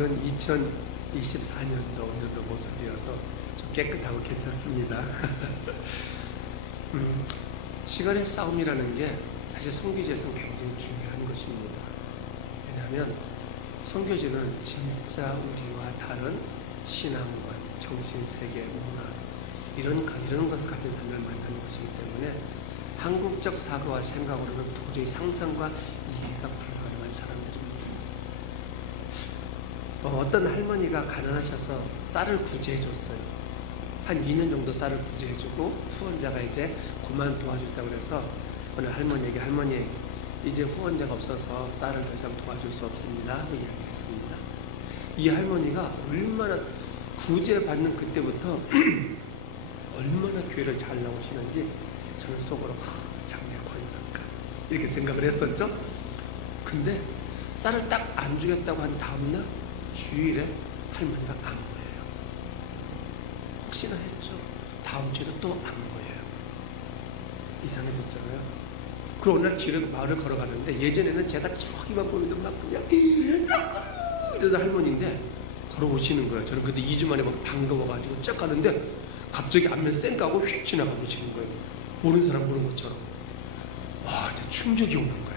저는 2024년도 오늘도 모습이어서 좀 깨끗하고 괜찮습니다. 시간의 싸움이라는 게 사실 선교지에서는 굉장히 중요한 것입니다. 왜냐하면 선교지는 진짜 우리와 다른 신앙관, 정신세계, 문화 이런 것을 가진 사람을 만나는 것이기 때문에 한국적 사고와 생각으로는 도저히 상상과 이해가 불가능한 사람들입니다. 어떤 할머니가 가난하셔서 쌀을 구제해 줬어요. 한 2년 정도 쌀을 구제해 주고 후원자가 이제 그만 도와준다고 그래서 어느 할머니에게 할머니 이제 후원자가 없어서 쌀을 더 이상 도와줄 수 없습니다 하고 이야기했습니다. 이 할머니가 얼마나 구제받는 그때부터 얼마나 교회를 잘 나오시는지 저는 속으로 장래 권상가 이렇게 생각을 했었죠. 근데 쌀을 딱 안 주겠다고 한 다음날 주일에 할머니가 안 보여요. 혹시나 했죠. 다음 주에도 또 안 보여요. 이상해졌잖아요. 그리고 어느 날 길을 마을을 걸어가는데 예전에는 제가 저기만 보이던 막 그냥 이러던 할머니인데 걸어오시는 거예요. 저는 그때 2주 만에 막 반가워가지고 쫙 가는데 갑자기 앞면 쌩까고 휙 지나가 보시는 거예요. 모르는 사람 보는 것처럼. 와, 진짜 충격이 오는 거예요.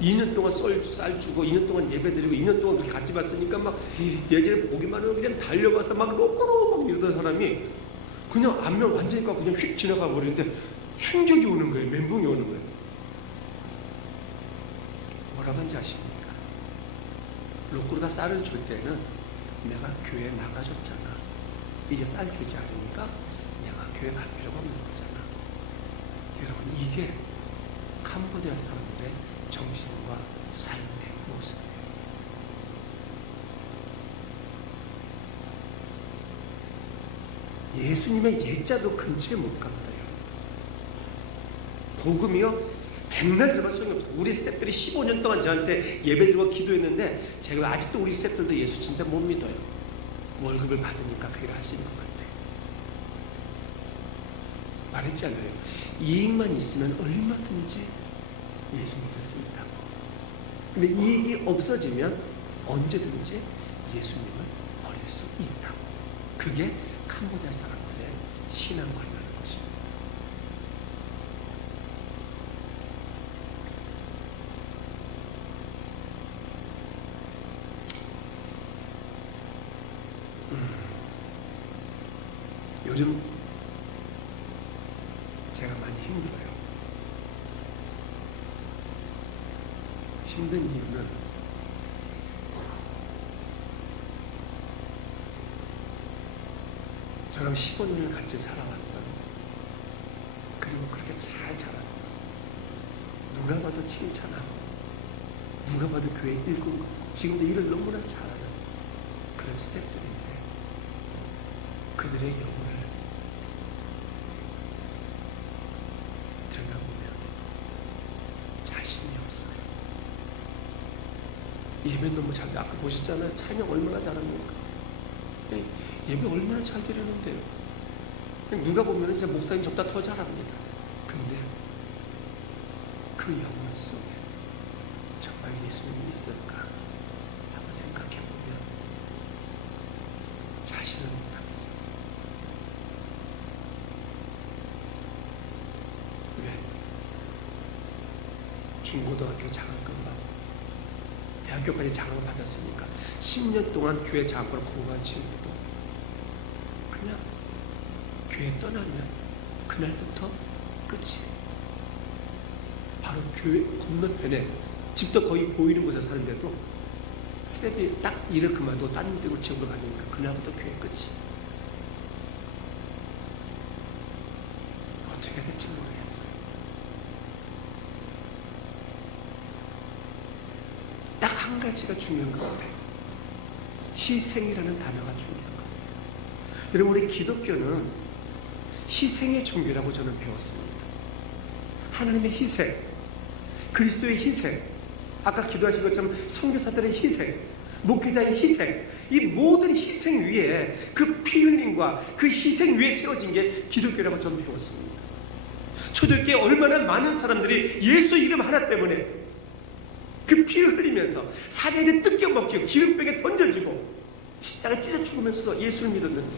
2년 동안 쌀 주고 2년 동안 예배 드리고 2년 동안 그렇게 같이 봤으니까 막 예전에 보기만 하면 그냥 달려가서 막 로꼬로 막 이러던 사람이 그냥 앞면 완전히 까고 그냥 휙 지나가 버리는데 충격이 오는 거예요. 멘붕이 오는 거예요. 뭐라고 한지 아십니까? 로꼬르가 쌀을 줄 때는 내가 교회에 나가줬잖아. 이제 쌀 주지 않으니까 내가 교회 갈 필요가 없는 거잖아. 여러분, 이게 캄보디아 사람들의 정신과 삶의 모습이에요. 예수님의 예자도 근처에 못 갑니다. 복음이요, 백날 들어봐도 소용이 없어요. 우리 스태프들이 15년 동안 저한테 예배드리고 기도했는데 제가 아직도 우리 스태프들도 예수 진짜 못 믿어요. 월급을 받으니까 그 일을 할 수 있는 것 같아요. 말했잖아요. 이익만 있으면 얼마든지 예수 믿을 수 있다고. 근데 이익이 없어지면 언제든지 예수님을 버릴 수 있다고. 그게 캄보디아 사람들의 신앙관이라는 것입니다. 요즘 제가 많이 힘들어요. 힘든 이유는 저랑 15년을 같이 살아왔던, 그리고 그렇게 잘 자랐던, 누가 봐도 칭찬하고 누가 봐도 교회 일꾼 거, 지금도 일을 너무나 잘하는 그런 스태프들인데 그들의 영혼을 들여다보면 자신이 없어요. 예배 너무 잘, 아까 보셨잖아요. 찬양 얼마나 잘합니까? 예배 얼마나 잘 드리는데요. 누가 보면 이제 목사님 저보다 더 잘합니다. 근데 그 영혼 속에 정말 예수님이 있을까 하고 생각해보면 자신을 못하겠어요. 왜? 중고등학교 장학금 받고 대학교까지 장학을 받았으니까 10년 동안 교회 장학금을 공부한 친구도 그냥 교회 떠나면 그날부터 끝이에요. 바로 교회 건너편에 집도 거의 보이는 곳에 사는데도 스텝이 딱 일을 그만두고 딴 데로 지역으로 가니까 그날부터 교회 끝이. 어떻게 될지 모르겠어요. 딱 한 가지가 중요한 것 같아요. 희생이라는 단어가 중요한 것 같아요. 여러분, 우리 기독교는 희생의 종교라고 저는 배웠습니다. 하나님의 희생, 그리스도의 희생, 아까 기도하신 것처럼 선교사들의 희생, 목회자의 희생, 이 모든 희생 위에 그 피 흘림과 그 희생 위에 세워진 게 기독교라고 저는 배웠습니다. 초대교회에 얼마나 많은 사람들이 예수 이름 하나 때문에 그 피를 흘리면서 사자에게 뜯겨 먹히고 기름병에 던져지고 십자가에 찢어 죽으면서 예수를 믿었는데,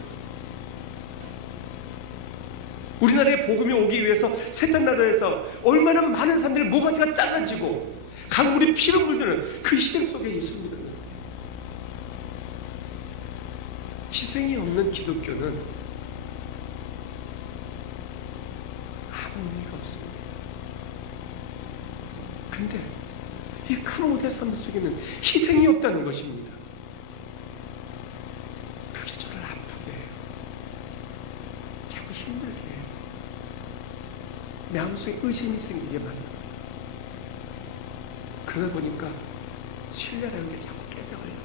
우리나라에 복음이 오기 위해서 세탄 나라에서 얼마나 많은 사람들의 모가지가 잘라지고 강물이 피를 물드는 그 희생 속에 예수를 믿었는데, 희생이 없는 기독교는 아무 의미가 없습니다. 근데 이 큰 오대 사람들 속에는 희생이 없다는 것입니다. 그게 저를 아프게 해요. 자꾸 힘들게 해요. 마음속에 의심이 생기게 만들어요. 그러다 보니까 신뢰라는 게 자꾸 깨져가려고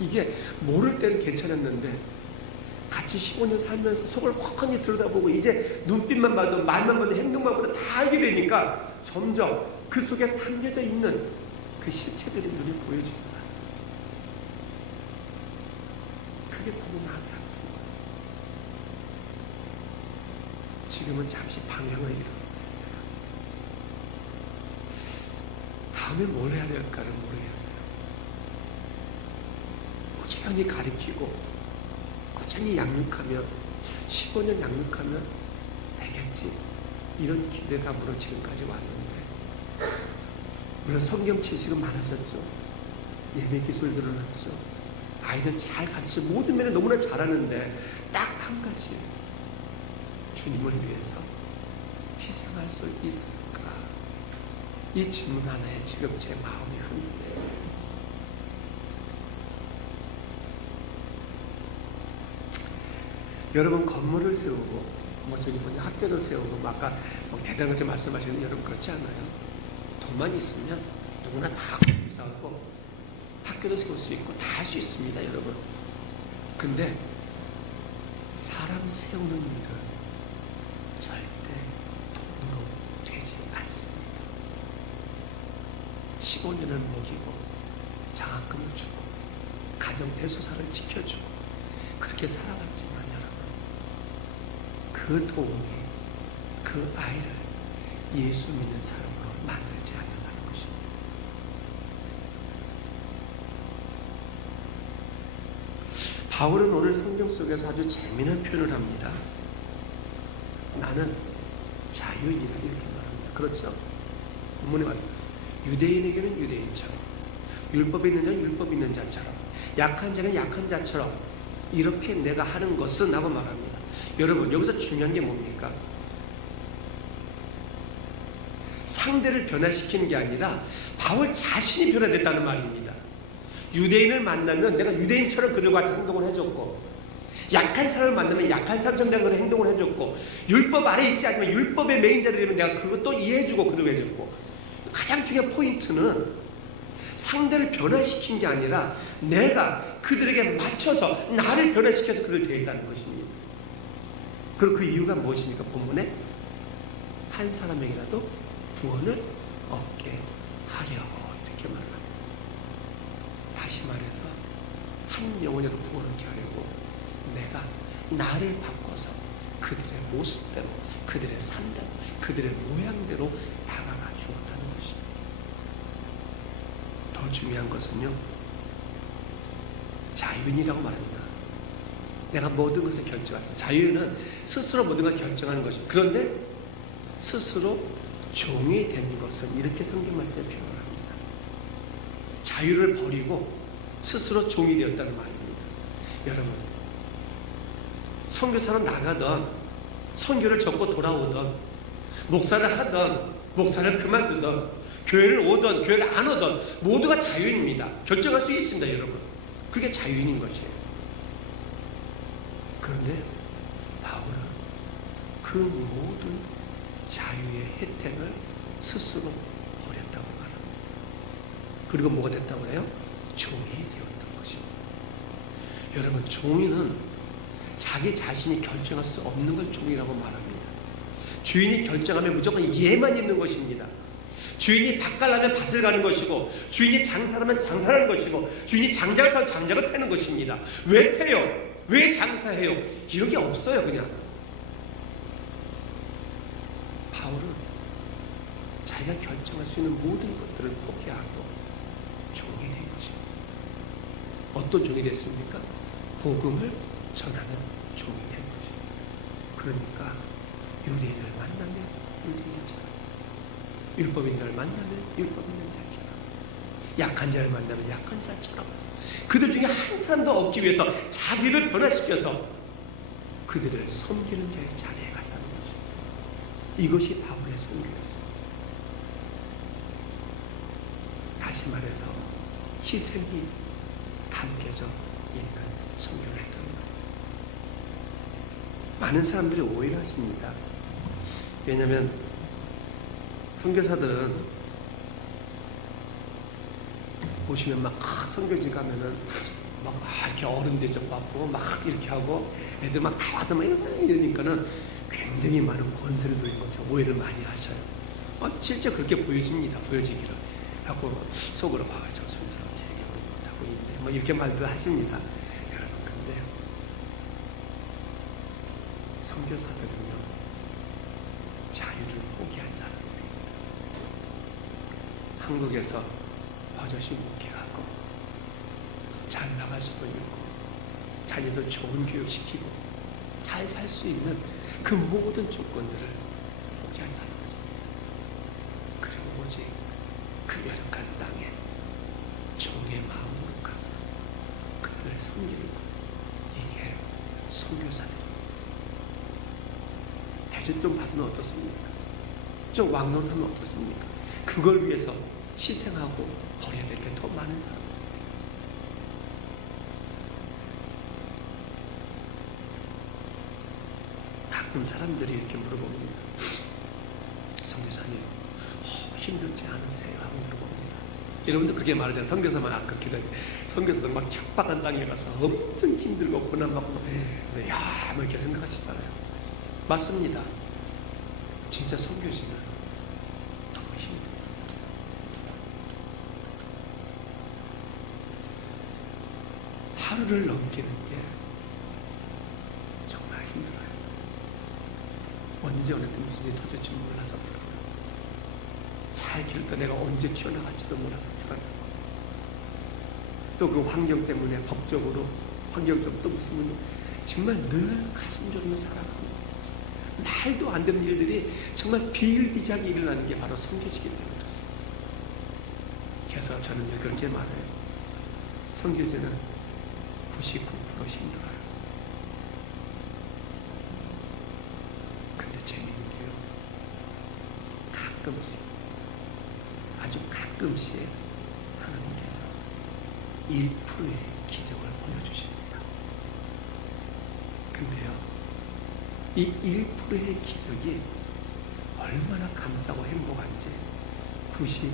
그래요. 이게 모를 때는 괜찮았는데 같이 15년 살면서 속을 확하게 들여다보고 이제 눈빛만 봐도 말만 봐도 행동만 봐도 다 알게 되니까 점점 그 속에 담겨져 있는 그 실체들이 눈에 보여지잖아요. 그게 보고 마음이 아프고, 지금은 잠시 방향을 잃었어요. 제가 다음에 뭘 해야 될까를 모르겠어요. 꾸준히 가르치고 꾸준히 양육하면 15년 양육하면 되겠지, 이런 기대감으로 지금까지 왔는데, 물론 성경 지식은 많아졌죠. 예배 기술 늘어났죠. 아이들 잘 가르치고 모든 면에 너무나 잘하는데 딱 한 가지, 주님을 위해서 희생할 수 있을까? 이 질문 하나에 지금 제 마음이 흔들려요. 여러분, 건물을 세우고 저기 학교도 세우고 아까 대단한 것좀 말씀하시는 여러분 그렇지 않아요? 돈만 있으면 누구나 다 건물 세우고 학교도 세울 수 있고 다 할 수 있습니다, 여러분. 근데 사람 세우는 일은 절대 돈으로 되지 않습니다. 15년을 먹이고 장학금을 주고 가정 대소사를 지켜주고 그렇게 살아갔지만, 그 도움이 그 아이를 예수 믿는 사람으로 만들지 않는다는 것입니다. 바울은 오늘 성경 속에서 아주 재미있는 표현을 합니다. 나는 자유인이다, 이렇게 말합니다. 그렇죠? 본문에 말씀하셨습니다. 유대인에게는 유대인처럼, 율법이 있는 자는 율법 있는 자처럼, 약한 자는 약한 자처럼 이렇게 내가 하는 것은 하고 말합니다. 여러분, 여기서 중요한 게 뭡니까? 상대를 변화시키는 게 아니라 바울 자신이 변화됐다는 말입니다. 유대인을 만나면 내가 유대인처럼 그들과 같이 행동을 해줬고, 약한 사람을 만나면 약한 사람처럼 내가 그런 행동을 해줬고, 율법 아래 있지 않지만 율법의 매인자들이면 내가 그것도 이해해주고 그들을 해줬고, 가장 중요한 포인트는 상대를 변화시킨 게 아니라 내가 그들에게 맞춰서 나를 변화시켜서 그들을 대했다는 것입니다. 그리고 그 이유가 무엇입니까? 본문에 한 사람에게라도 구원을 얻게 하려고, 이렇게 말합니다. 다시 말해서 한 영혼에도 구원을 얻게 하려고 내가 나를 바꿔서 그들의 모습대로, 그들의 삶대로, 그들의 모양대로 다가가 주었다는 것입니다. 더 중요한 것은요, 자유인이라고 말합니다. 내가 모든 것을 결정하세요. 자유는 스스로 모든 걸 결정하는 것입니다. 그런데 스스로 종이 되는 것은 이렇게 성경 말씀에 표현합니다. 자유를 버리고 스스로 종이 되었다는 말입니다. 여러분, 선교사로 나가던, 선교를 접고 돌아오던, 목사를 하던, 목사를 그만두던, 교회를 오던, 교회를 안 오던 모두가 자유인입니다. 결정할 수 있습니다, 여러분. 그게 자유인인 것이에요. 그런데 바울은 그 모든 자유의 혜택을 스스로 버렸다고 말합니다. 그리고 뭐가 됐다고 해요? 종이 되었던 것입니다. 여러분, 종이는 자기 자신이 결정할 수 없는 걸 종이라고 말합니다. 주인이 결정하면 무조건 예만 있는 것입니다. 주인이 밭 갈라면 밭을 가는 것이고, 주인이 장사하면 장사하는 것이고, 주인이 장작을 파면 장작을 패는 것입니다. 왜 패요? 왜 장사해요? 이런 게 없어요. 그냥 바울은 자기가 결정 충성할 수 있는 모든 것들을 포기하고 종이 된 것입니다. 어떤 종이 됐습니까? 복음을 전하는 종이 된 것입니다. 그러니까 유대인을 만나면 유대인처럼, 율법인들을 만나면 율법있는 자처럼, 약한 자를 만나면 약한 자처럼, 그들 중에 한 사람도 없기 위해서 자기를 변화시켜서 그들을 섬기는 자의 자리에 갔다는 것입니다. 이것이 바울의 선교였습니다. 다시 말해서 희생이 담겨져 있는 선교를 했던 거예요. 많은 사람들이 오해를 하십니다. 왜냐하면 선교사들은 보시면 막 선교지 가면은 막 이렇게 어른 대접받고 막 이렇게 하고 애들 막 다 와서 막 이러니까는 굉장히 많은 권세를 누린 것처럼 오해를 많이 하셔요. 실제 그렇게 보여집니다. 보여지기를. 하고 속으로 저 선교사 되게 못하고 있네. 뭐 이렇게 말들 하십니다. 여러분, 근데 선교사들은요, 자유를 포기한 사람들입니다. 한국에서 버젓이 목회하고 잘 나갈 수도 있고 자녀들 좋은 교육시키고 잘 살 수 있는 그 모든 조건들을 포기한 사람들입니다. 그리고 오직 그 열악한 땅에 종의 마음으로 가서 그들을 섬기는 것, 이게 선교사들입니다. 대접 좀 받으면 어떻습니까? 좀 왕노릇하면 어떻습니까? 그걸 위해서 희생하고 버려야 될 게 더 많은 사람. 가끔 사람들이 이렇게 물어봅니다. 선교사님, 힘들지 않으세요? 하고 물어봅니다. 여러분도 그게 말하잖아요. 선교사만 아까 기다려. 선교사들 막 척박한 땅에 가서 엄청 힘들고 고난받고 그래서 뭐 이렇게 생각하시잖아요. 맞습니다. 진짜 선교지는 너무 힘들어요. 하루를 넘기는 게 정말 힘들어요. 언제 어느 때 무슨 일이 터질지 몰라서 불안해요. 잘 기르다 내가 언제 튀어나갈지도 몰라서 불안해요. 또 그 환경 때문에 법적으로, 환경적으로 또 무슨 문제, 정말 늘 가슴 졸이며 살아가고 말도 안 되는 일들이 정말 비일비재하게 일어나는 게 바로 선교지기 때문에 그렇습니다. 그래서 저는 그렇게 말해요. 선교지는 99% 힘들어요. 근데 재미있는 게요, 가끔씩, 아주 가끔씩 하나님께서 1%의 기적을 보여주십니다. 근데요, 이 1%의 기적이 얼마나 감사하고 행복한지 99%의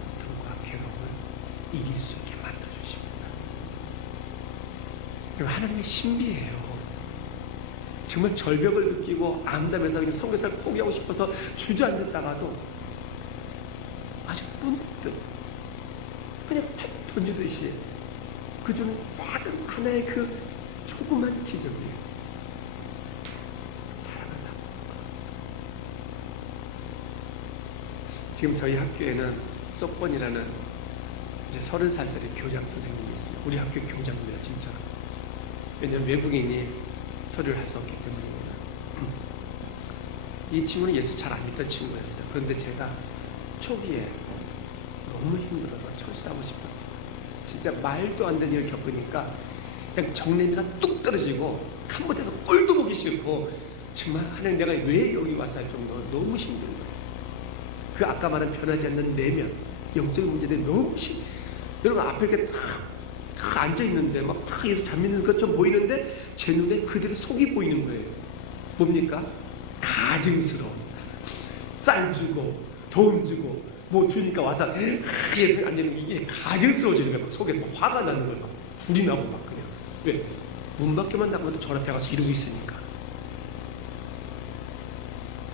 고통과 괴로움을 이길 수 있게 만들어주십니다. 하나님의 신비예요. 정말 절벽을 느끼고 암담해서 선교사를 포기하고 싶어서 주저앉았다가도 아주 문득 그냥 툭 던지듯이 그저는 작은 하나의 그 조그만 기적이에요. 사랑을 낳고. 지금 저희 학교에는 소번이라는 이제 30살짜리 교장 선생님이 있습니다. 우리 학교 교장입니다, 진짜. 왜냐하면 외국인이 서류를 할 수 없기 때문입니다. 이 친구는 예수 잘 안 믿던 친구였어요. 그런데 제가 초기에 너무 힘들어서 철수하고 싶었어요. 진짜 말도 안 되는 일을 겪으니까 그냥 정내미가 뚝 떨어지고 캄보디아에서 꼴도 보기 싫고 정말 하나님 내가 왜 여기 와서 할 정도로 너무 힘든 거예요. 그 아까 말한 변하지 않는 내면, 영적인 문제들이 너무 여러분 앞에 이렇게 다 앉아있는데 막 다 예수 잘 믿는 것처럼 보이는데 제 눈에 그들의 속이 보이는 거예요. 뭡니까? 가증스러워. 쌀 주고 돈 주고 뭐 주니까 와서 예수 안 되는 이게 가증스러워지는 거예요. 속에서 막 화가 나는 거예요. 막 불이 나고 막 그냥. 왜? 문 밖에만 나가도 저 앞에 가서 이러고 있으니까.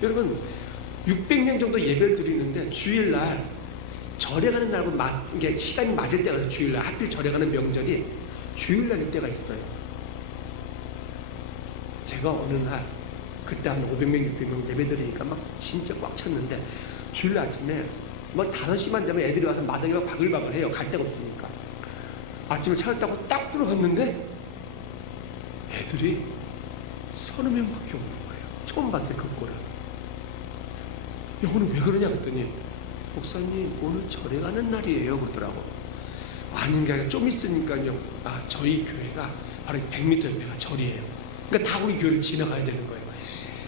여러분 600명 정도 예배를 드리는데 주일날 절에 가는 날하고 이게 시간이 맞을 때가 있어요. 주일날 하필 절에 가는 명절이 주일날일 때가 있어요. 제가 어느 날 그때 한 500명 600명 예배 드리니까 막 진짜 꽉 찼는데 주일 아침에 뭐 5시만 되면 애들이 와서 마당에 막 바글바글 해요. 갈 데가 없으니까. 아침에 차를 타고 딱 들어갔는데 애들이 30명밖에 없는 거예요. 처음 봤어요, 그 꼴을. 야, 오늘 왜 그러냐 그랬더니 목사님 오늘 절에 가는 날이에요 그러더라고. 아닌 게 아니라 좀 있으니까요. 아, 저희 교회가 바로 100m 옆에가 절이에요. 그러니까 다 우리 교회를 지나가야 되는 거예요.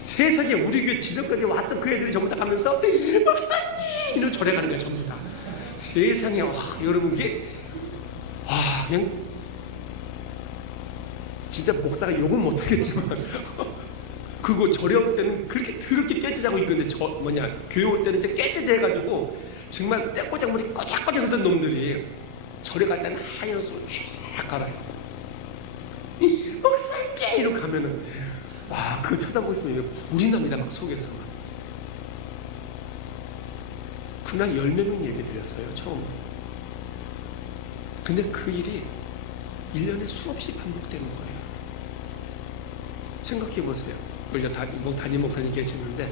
세상에 우리 교회 지점까지 왔던 그 애들이 전부 다 가면서 목사님 이런 절에 가는 거예요. 전부 다. 세상에 와, 여러분 이게 와, 그냥 진짜 목사가 욕은 못하겠지만 그거 절에 올 때는 그렇게 더럽게 깨져자고 있는데 교회 올 때는 이제 깨져져 해가지고 정말 떼꼬장물이 꼬작꼬작 하던 놈들이 절에 갈 때는 하얀 옷을 쫙 갈아요. 목사님 이러고 가면은 와, 그거 쳐다보고 있으면 불이 납니다. 막 속에서. 그날 10명 예배 드렸어요. 처음. 근데 그 일이 1년에 수없이 반복되는 거예요. 생각해 보세요. 우리가 담임 목사님 계시는데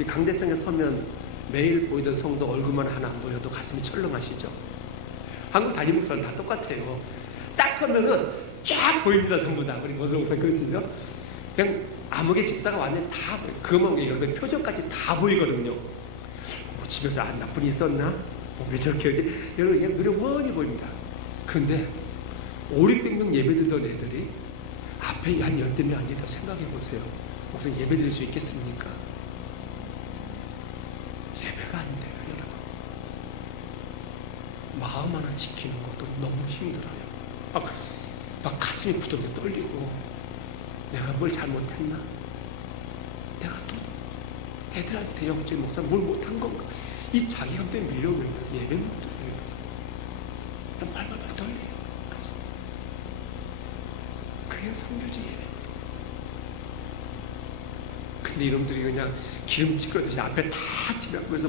이 강대상에 서면 매일 보이던 성도 얼굴만 하나 안 보여도 가슴이 철렁하시죠. 한국 담임 목사는 다 똑같아요. 딱 서면은 쫙 보입니다. 전부 다. 우리 모성 목사님 그러시죠? 그냥 암흑의 집사가 완전히 다 보여요. 그것만 여러분 표정까지 다 보이거든요. 뭐 집에서 안 나쁜 일 있었나? 뭐 왜 저렇게 하지? 여러분 그냥 눈에 훤히 보입니다. 근데 500명 예배 드리던 애들이 앞에 한 10명 앉아있다 생각해 보세요. 목사님 예배 드릴 수 있겠습니까? 예배가 안 돼요, 여러분. 마음 하나 지키는 것도 너무 힘들어요. 막 가슴이 부들부들 떨리고 내가 뭘 잘못했나? 내가 또 애들한테 영적인 목사 뭘 못한 건가? 이 자기감 때문에 밀려오면 예배는 못 드려요. 난 발발발 떨려요. 가슴. 그게 성교지 예배. 근데 이놈들이 그냥 기름 찌그러듯이 앞에 다 지나가면서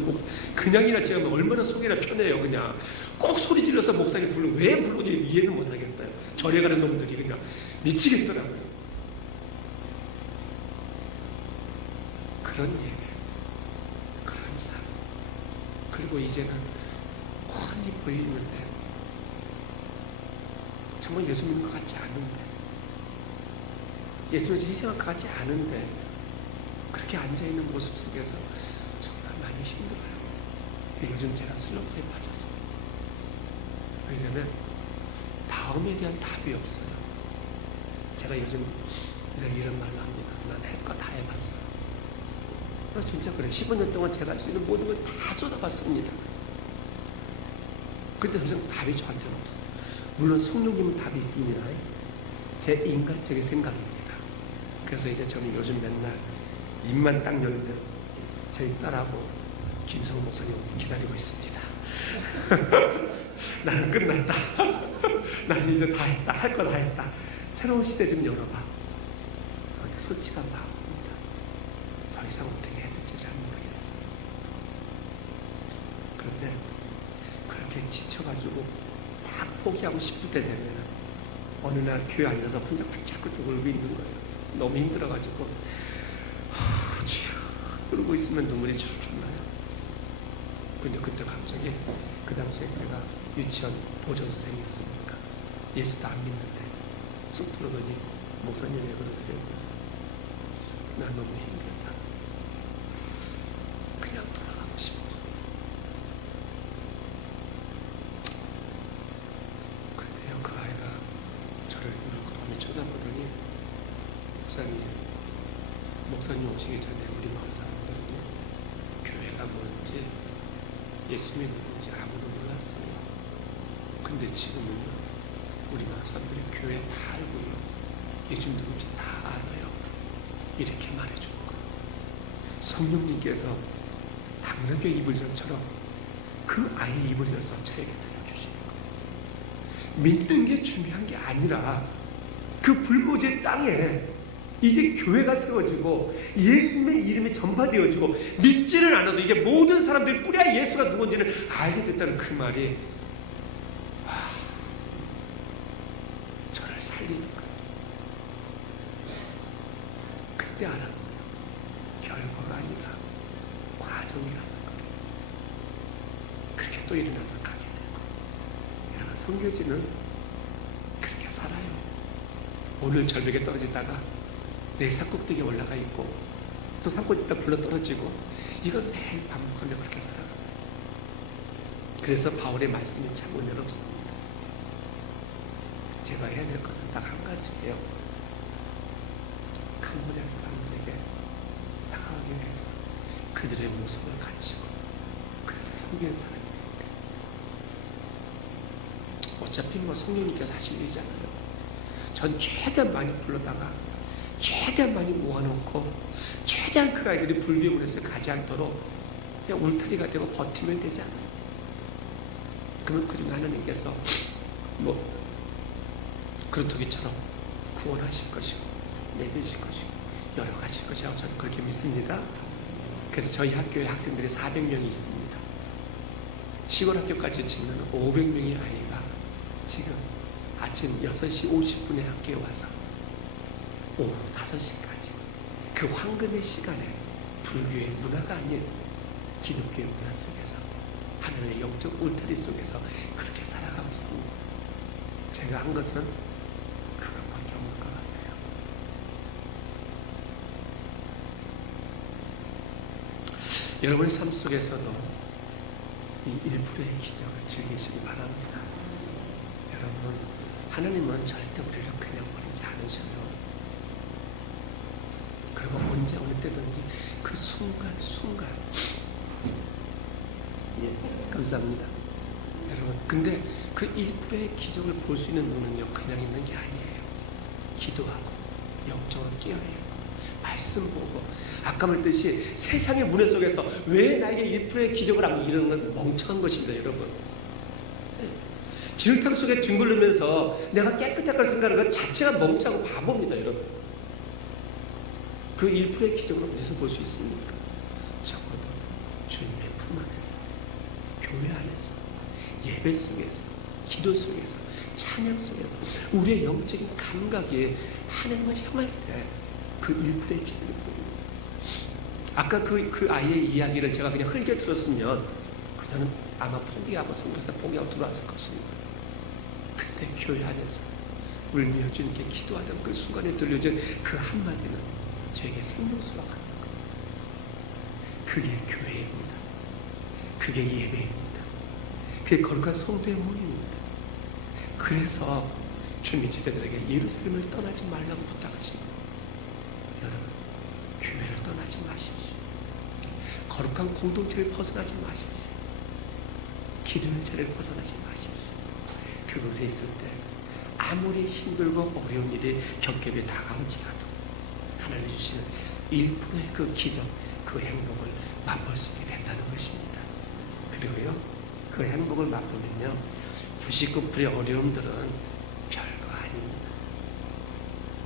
그냥이나 지나면 얼마나 속이나 편해요. 그냥 꼭 소리 질러서 목사님 왜 부르지 이해는 못하겠어요. 절에 가는 놈들이 그냥 미치겠더라고요. 그런 예배, 그런 삶. 그리고 이제는 훤히 보이는데 정말 예수 믿는 것 같지 않은데, 예수님께서 희생할 것 같지 않은데 그렇게 앉아있는 모습 속에서 정말 많이 힘들어요. 요즘 제가 슬럼프에 빠졌어요. 왜냐면 다음에 대한 답이 없어요. 제가 요즘 늘 이런 말로 합니다. 난 할 거 다 해봤어. 진짜 그래. 15년 동안 제가 할 수 있는 모든 걸 다 쏟아봤습니다. 근데 더 이상 답이 저한테는 없어요. 물론 성령님은 답이 있습니다. 제 인간적인 생각입니다. 그래서 이제 저는 요즘 맨날 입만 딱 열면 저희 딸하고 김성 목사님 기다리고 있습니다. 나는 끝났다. 나는 이제 다 했다. 할 거 다 했다. 새로운 시대 좀 열어봐. 근데 솔직한 마음입니다. 더 이상 어떻게 해야 될지 잘 모르겠어요. 그런데 그렇게 지쳐가지고 다 포기하고 싶을 때 되면 어느 날 교회 앉아서 혼자 쿵짝쿵짝 울고 있는 거예요. 너무 힘들어가지고 그러고 있으면 눈물이 줄줄 나요. 근데 그때 갑자기 그 당시에 내가 유치원 보조 선생님이었으니까 예수도 안 믿는데 쑥 들어더니 목사님 왜 그러세요? 나 너무 힘들다. 그냥 돌아가고 싶어. 근데요 그 아이가 저를 울컥하며 쳐다보더니 목사님 오시기 전에 우리 마을 사람들은 교회가 뭔지 예수님이 누군지 아무도 몰랐어요. 근데 지금은요 우리 마을 사람들이 교회 다 알고요 예수님 누군지 다 알아요. 이렇게 말해주는 거예요. 성령님께서 당나귀 입을 열처럼 그 아이의 입을 열어서 저에게 들려주시는 거예요. 믿는 게 중요한 게 아니라 그 불모지의 땅에 이제 교회가 세워지고 예수님의 이름이 전파되어지고 믿지를 않아도 이제 모든 사람들이 뿌리야 예수가 누군지를 알게 됐다는 그 말이 저를 살리는 거예요. 그때 알았어요. 결과가 아니라 과정이라는 거예요. 또 일어나서 가게 되고. 여러분, 선교지는 그렇게 살아요. 오늘 절벽에 떨어지다가 내일 산꼭대기에 올라가 있고 또 산꼭대기 있다 굴러 떨어지고, 이걸 매일 반복하며 그렇게 살아갑니다. 그래서 바울의 말씀이 참 은혜롭습니다. 제가 해야 될 것은 딱 한 가지예요. 큰 문의 사람들에게 다가가기 위해서 그들의 모습을 가르치고 그들을 섬기는 사람이 됩니다. 어차피 뭐 성령님께서 하실 일이잖아요. 전 최대한 많이 불러다가 최대한 많이 모아놓고 최대한 그 아이들이 불교문에서 가지 않도록 그냥 울타리가 되고 버티면 되잖아요. 그러면 그중 하나님께서 뭐 그루터기처럼 구원하실 것이고 내주실 것이고 여러 가지일 것이라고 저는 그렇게 믿습니다. 그래서 저희 학교에 학생들이 400명이 있습니다. 시골 학교까지 치면 500명의 아이가 지금 아침 6시 50분에 학교에 와서 오후 5시까지 그 황금의 시간에 불교의 문화가 아닌 기독교의 문화 속에서 하나님의 영적 울타리 속에서 그렇게 살아가고 있습니다. 제가 한 것은 그것밖에 없는 것 같아요. 여러분의 삶 속에서도 이 1%의 기적을 즐기시기 바랍니다. 여러분, 하나님은 절대 우리를 그냥 버리지 않으셔요. 그리고 언제 어느 때든지 그 순간순간, 예, 감사합니다. 여러분, 근데 그 1%의 기적을 볼 수 있는 눈은요, 그냥 있는 게 아니에요. 기도하고 영적으로 깨어있고 말씀 보고, 아까 말했듯이 세상의 문화 속에서 왜 나에게 1%의 기적을 하고 이러는 건 멍청한 것입니다. 여러분, 진흙탕 속에 뒹굴르면서 내가 깨끗할 걸 생각하는 것 자체가 멍청하고 바보입니다. 여러분, 그 1%의 기적을 어디서 볼 수 있습니까? 적어도 주님의 품 안에서, 교회 안에서, 예배 속에서, 기도 속에서, 찬양 속에서 우리의 영적인 감각이 하나님을 향할 때 그 1%의 기적을 보입니다. 아까 그 아이의 이야기를 제가 그냥 흘겨 들었으면 그녀는 아마 포기하고 성경에서 포기하고 들어왔을 것입니다. 그때 교회 안에서 울며 주님께 기도하던 그 순간에 들려진 그 한마디는 저에게 생명수와 같았거든요. 그게 교회입니다. 그게 예배입니다. 그게 거룩한 성도의 모임입니다. 그래서 주님이 제자들에게 예루살렘을 떠나지 말라고 부탁하십니다. 여러분, 교회를 떠나지 마십시오. 거룩한 공동체를 벗어나지 마십시오. 기도의 자리를 벗어나지 마십시오. 그곳에 있을 때 아무리 힘들고 어려운 일이 겹겹이 다가올지라도 하나님 주시는 1%의 그 기적, 그 행복을 맛볼 수 있게 된다는 것입니다. 그리고요, 그 행복을 맛보면요, 99%의 어려움들은 별거 아닙니다.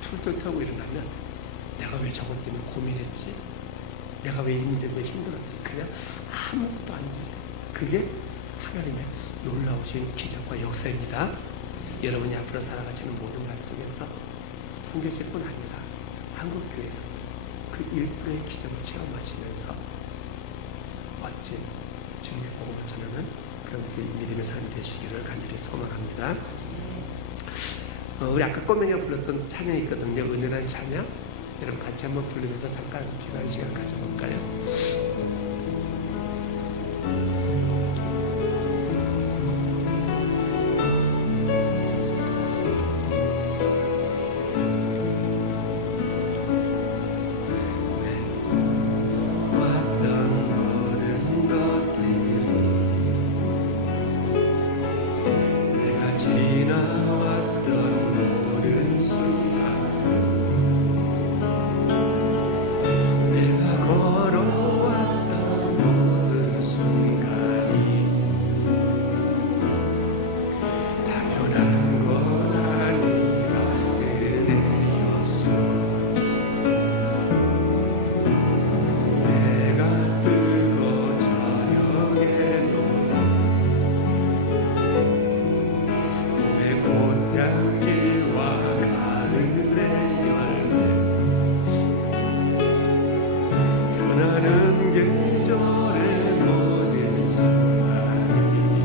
툴툴 털고 일어나면 내가 왜 저것 때문에 고민했지? 내가 왜 이 문제 때문에 힘들었지? 그냥 아무것도 아닙니다. 그게 하나님의 놀라우신 기적과 역사입니다. 여러분이 앞으로 살아가시는 모든 말 속에서 선교제뿐 아니라 한국교회에서 그 1%의 기적을 체험하시면서 멋진 주님의 복음을 전하는 그런 그 믿음의 삶이 되시기를 간절히 소망합니다. 우리 아까 꼬맹이가 불렀던 찬양이 있거든요. 은혜란 찬양. 여러분 같이 한번 부르면서 잠깐 기도하는 시간 가져볼까요? 나는 계절의 모든 순간이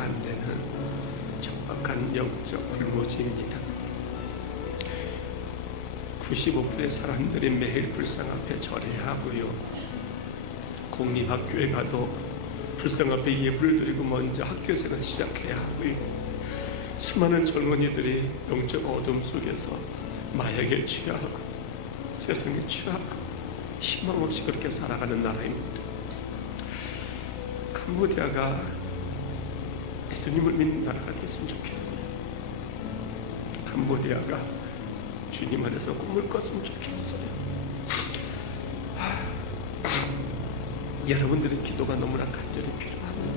안 되는 척박한 영적 불모지입니다. 95%의 사람들이 매일 불상 앞에 절해야 하고요. 공립학교에 가도 불상 앞에 예불을 드리고 먼저 학교생활 시작해야 하고요. 수많은 젊은이들이 영적 어둠 속에서 마약에 취하고 세상에 취하고 희망 없이 그렇게 살아가는 나라입니다. 캄보디아가 예수님을 믿는 나라가 됐으면 좋겠어요. 캄보디아가 주님 안에서 꿈을 꿨으면 좋겠어요. 여러분들의 기도가 너무나 간절히 필요합니다.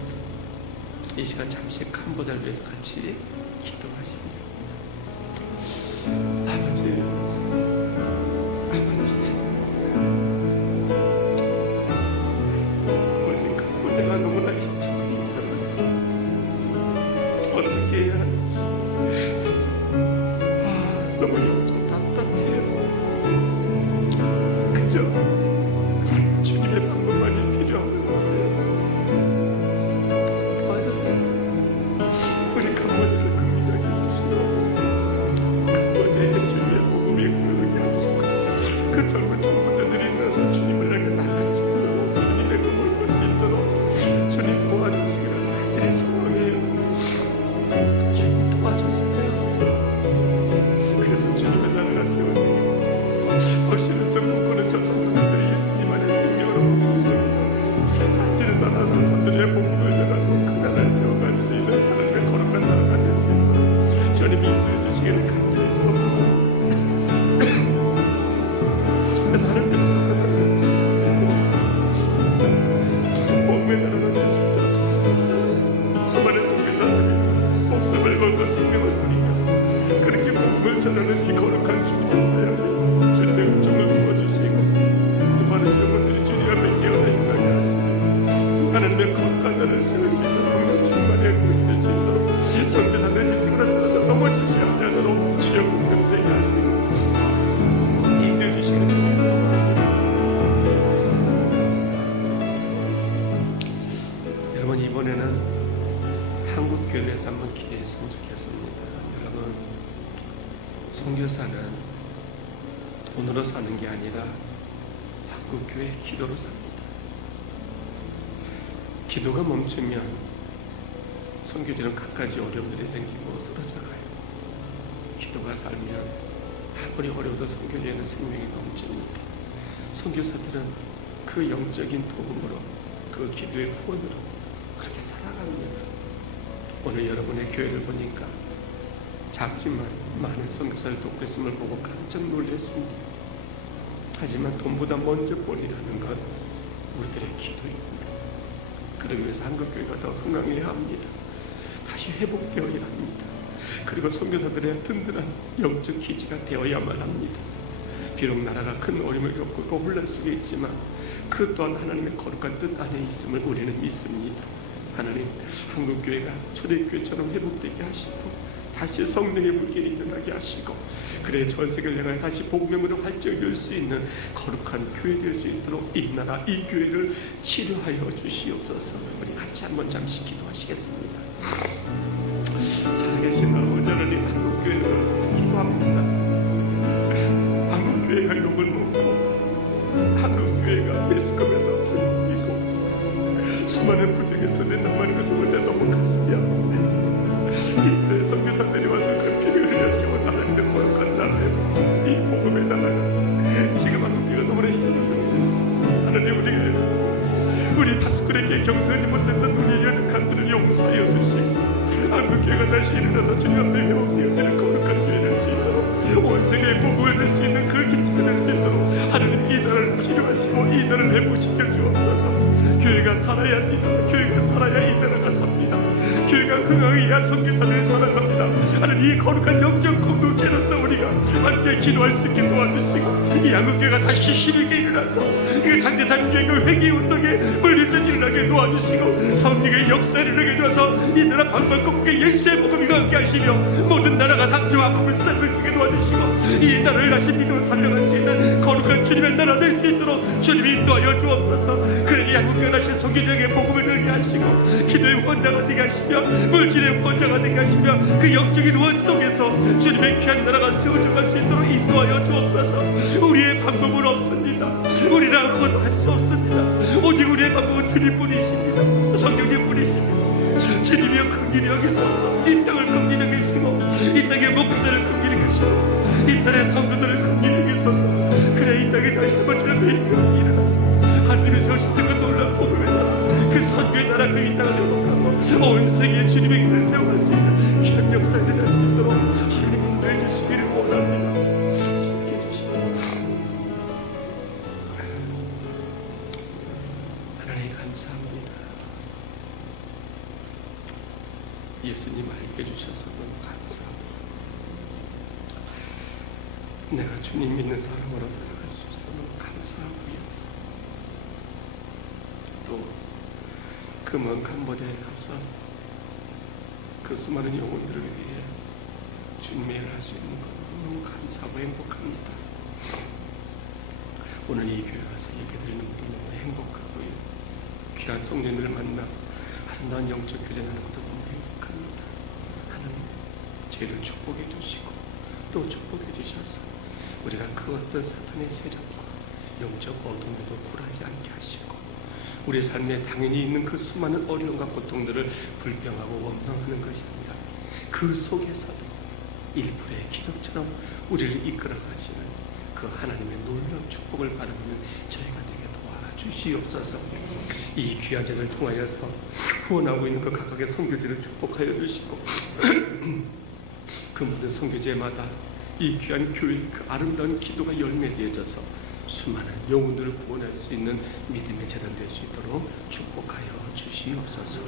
이 시간 잠시 캄보디아를 위해서 같이 기도하시겠습니다. 아버지, 아버지, 캄보디아가 너무나 힘듭니다. 어떻게 해야 하는지 너무 영적 답답해요. 그저 주님의 방법만이 필요한 것 같아요. 도와주세요. 우리 캄보디아를 긍휼하게 해주시고 캄보디아의 주님의 복음이 흐르게 하시고 그 젊은 청소년들이 일어나서 주님을 향해 나갈 수 있도록 주님의 꿈을 꿀 수 있도록 주님 도와주시기를 간절히 소원해요. 주님 도와주세요. 그래서 주님의 나라가 세워지겠어요. 덕실에서 꿈꾸는 저 청소년들이 예수님 안에 생명을 얻고 있습니다. 자신의 나라로 사들의 복음을 전하고 그 나라를 세워갈 수 있는 하나님의 거룩한 나라가 됐습니다. 주님 인도해 주시기를 간절히 소원합니다. 하나님의 거룩한 나라가 세워집니다. 복음의 나라가 될 수 있도록 도와주세요. 수많은 선교사들이 목숨을 걸고 생명을 드리며 그렇게 복음을 전하는 이 거룩한 주님의 사역에 주님의 음성을 부어주시고 수많은 영혼들이 주님 앞에 깨어나 있게 하시고 하나님의 거룩한 나라를 세울 수 있는 성령 충만의 은혜가 될 수 있도록 선교사들의 지치고 쓰러져 넘어지지 않도록 주여 공평되게 하시고 인도해 주시는 주님 소망합니다. 여러분, 이번에는 한국 교회에서 한번 기도했으면 좋겠습니다. 여러분, 선교사는 돈으로 사는 게 아니라 한국 교회의 기도로 삽니다. 기도가 멈추면 선교지는 갖가지 어려움들이 생기고 쓰러져가요. 기도가 살면 아무리 어려워도 선교지에는 생명이 넘칩니다. 선교사들은 그 영적인 도움으로 그 기도의 후원으로 그렇게 살아갑니다. 오늘 여러분의 교회를 보니까 작지만 많은 선교사를 돕고 있음을 보고 깜짝 놀랐습니다. 하지만 돈보다 먼저 본이라는 건 우리들의 기도입니다. 그러기 위해서 한국교회가 더 흥황해야 합니다. 다시 회복되어야 합니다. 그리고 선교사들의 든든한 영적 기지가 되어야만 합니다. 비록 나라가 큰 어려움을 겪고 혼란 속에 있지만 그 또한 하나님의 거룩한 뜻 안에 있음을 우리는 믿습니다. 하나님, 한국교회가 초대교회처럼 회복되게 하시고 다시 성령의 불길이 일어나게 하시고 그래 전 세계를 향해 다시 복음의 문을 활짝 열 수 있는 거룩한 교회 될 수 있도록 이 나라 이 교회를 치료하여 주시옵소서. 우리 같이 한번 잠시 기도하시겠습니다. 살아계신 아버지 하나님, 한국교회를 위해서 기도합니다. 한국교회가 욕을 먹고 한국교회가 매스컴에서 들쓰기고 수많은 부정의 손에 남아있는 것을 볼 때 너무 가슴이 아픈데 이들의 선교사들이 와서 그 피를 흘려주시고 하나님의 거룩한 나라에 이 복음의 나라가 지금 한국교회가 너무나 힘들어요. 하나님, 우리 파수꾼에게 경솔하지 못했던 우리의 연약함들을 용서하여 주시고 한국교회가 다시 일어나서 주님 앞에 회복되어지는 거룩한 교회 될 수 있도록 온 세계의 복음을 들 수 있는 그 기초가 될 수 있도록 하나님, 이 나라를 치료하시고 이 나라를 회복시켜 주옵소서. 교회가 살아야 합니다. 교회가 살아야 이 나라가 삽니다. 교회가 흥황해야 선교사들이 살아갑니다. 하나님, 이 거룩한 영적 공동체로서 우리가 함께 기도할 수 있게 도와주시고 이 한국교회가 다시 힘있게 일어나서 이 장대산교회 그 회개운동에 물리듯 일어나게 도와주시고 성령의 역사를 일어나게 도와서 이 나라 방방곡곡에 예수의 복음이 함께 하시며 모든 나라가 상처와 아픔을 쌀을 수 있게 도와주시고 이 나라를 다시 믿음으로 살려갈 수 있는 거룩한 주님의 나라 될 수 있도록 주님이 인도하여 주옵소서. 그를 이 한국교회 다시 성교적인 복음을 들게 하시고 기도의 후원자가 되게 하시며 물질의 후원자가 되게 하시며 그 영적인 후원 속에서 주님의 귀한 나라가 세워져 갈 수 있도록 인도하여 주옵소서. 우리의 방법은 없습니다. 우리는 아무것도 할 수 없습니다. 오직 우리의 방법은 주님뿐이십니다. 성경님뿐이십니다. 주님이여 긍휼히 여기소서. 이 땅을 긍휼히 여기시고 이 땅의 목표들을 긍휼히 여기시고 이 땅의 성도들을 긍휼히 여기소서. 그래 이 땅에 다시 한번 주님의 임명이 일어나서 하나님이 세우신 그 놀라운 복음의 나라, 그 선교의 나라, 그 이상을 회복하고 온 세계에 주님의 길을 세워갈 수 있는 귀한 역사를 일어날 수 있도록 하나님 인도해 주시기를 원합니다. 함께해 주시고 하나님 감사합니다. 예수님 알게 해주셔서 너무 감사합니다. 내가 주님 믿는 사람으로 살아갈 수 있어서 너무 감사하고요. 또 그 먼 캄보디아에 가서 그 수많은 영혼들을 위해 주님의 일을 할 수 있는 것 너무 감사하고 행복합니다. 오늘 이 교회 가서 예배드리는 것도 너무 행복하고요. 귀한 성령님을 만나 아름다운 영적 교제하는 것도 너무 행복합니다. 하나님 저희를 축복해 주시고 또 축복해 주셔서 우리가 그 어떤 사탄의 세력과 영적 어둠에도 굴하지 않게 하시고 우리 삶에 당연히 있는 그 수많은 어려움과 고통들을 불평하고 원망하는 것이 아니라 그 속에서도 일부의 기적처럼 우리를 이끌어 가시는 그 하나님의 놀라운 축복을 바라보는 저희가 되게 도와주시옵소서. 이 귀한 자를 통하여서 후원하고 있는 그 각각의 선교지를 축복하여 주시고 그 모든 선교제마다 이 귀한 교회 그 아름다운 기도가 열매되어져서 수많은 영혼들을 구원할 수 있는 믿음의 재단 될 수 있도록 축복하여 주시옵소서.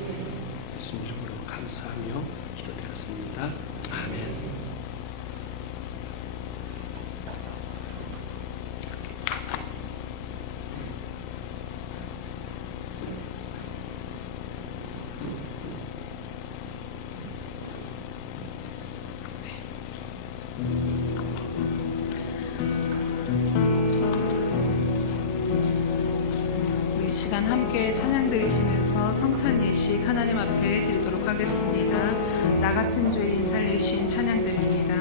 예수님 이름으로 감사하며 기도드렸습니다. 아멘. 이 시간 함께 찬양 들으시면서 성찬 예식 하나님 앞에 드리도록 하겠습니다. 나 같은 죄인 살리신 찬양 드립니다.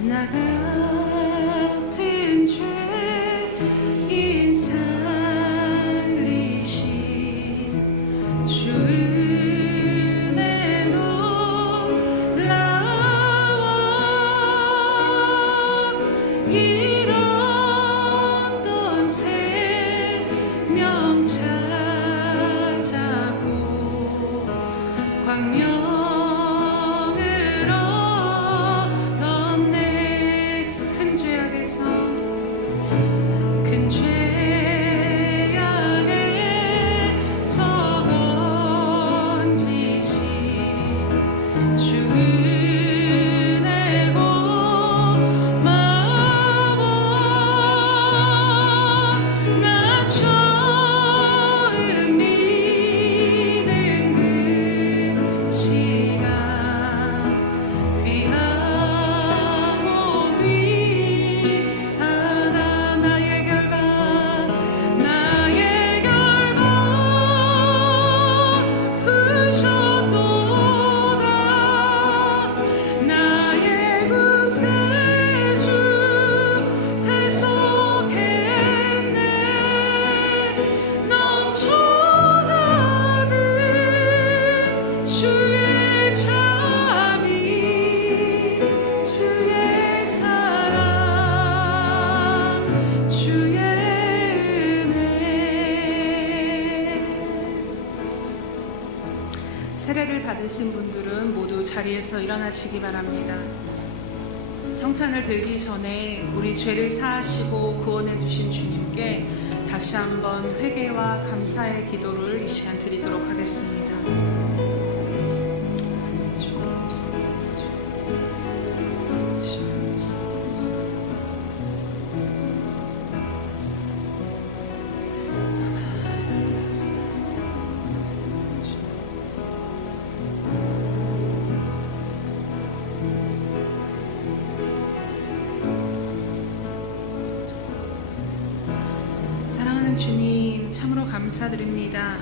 나 같은 죄인 살리신 주 은혜 놀라워 잃었던 생명 찾아고 광명을 얻던 내 큰 죄악에서 큰 죄악에서 건지신 주 은혜 고마워. 나 처음 믿은 그 시간 귀하고 귀하다. 나의 결박 부셨도다. 나의 구세주 대속했네. 넘쳐나는 주의 자비 주의 사랑 주의 은혜. 세례를 받으신 분들은 모두 자리에서 일어나시기 바랍니다. 성찬을 들기 전에 우리 죄를 사하시고 구원해 주신 주님께 다시 한번 회개와 감사의 기도를 이 시간 드리도록 하겠습니다. 참으로 감사드립니다.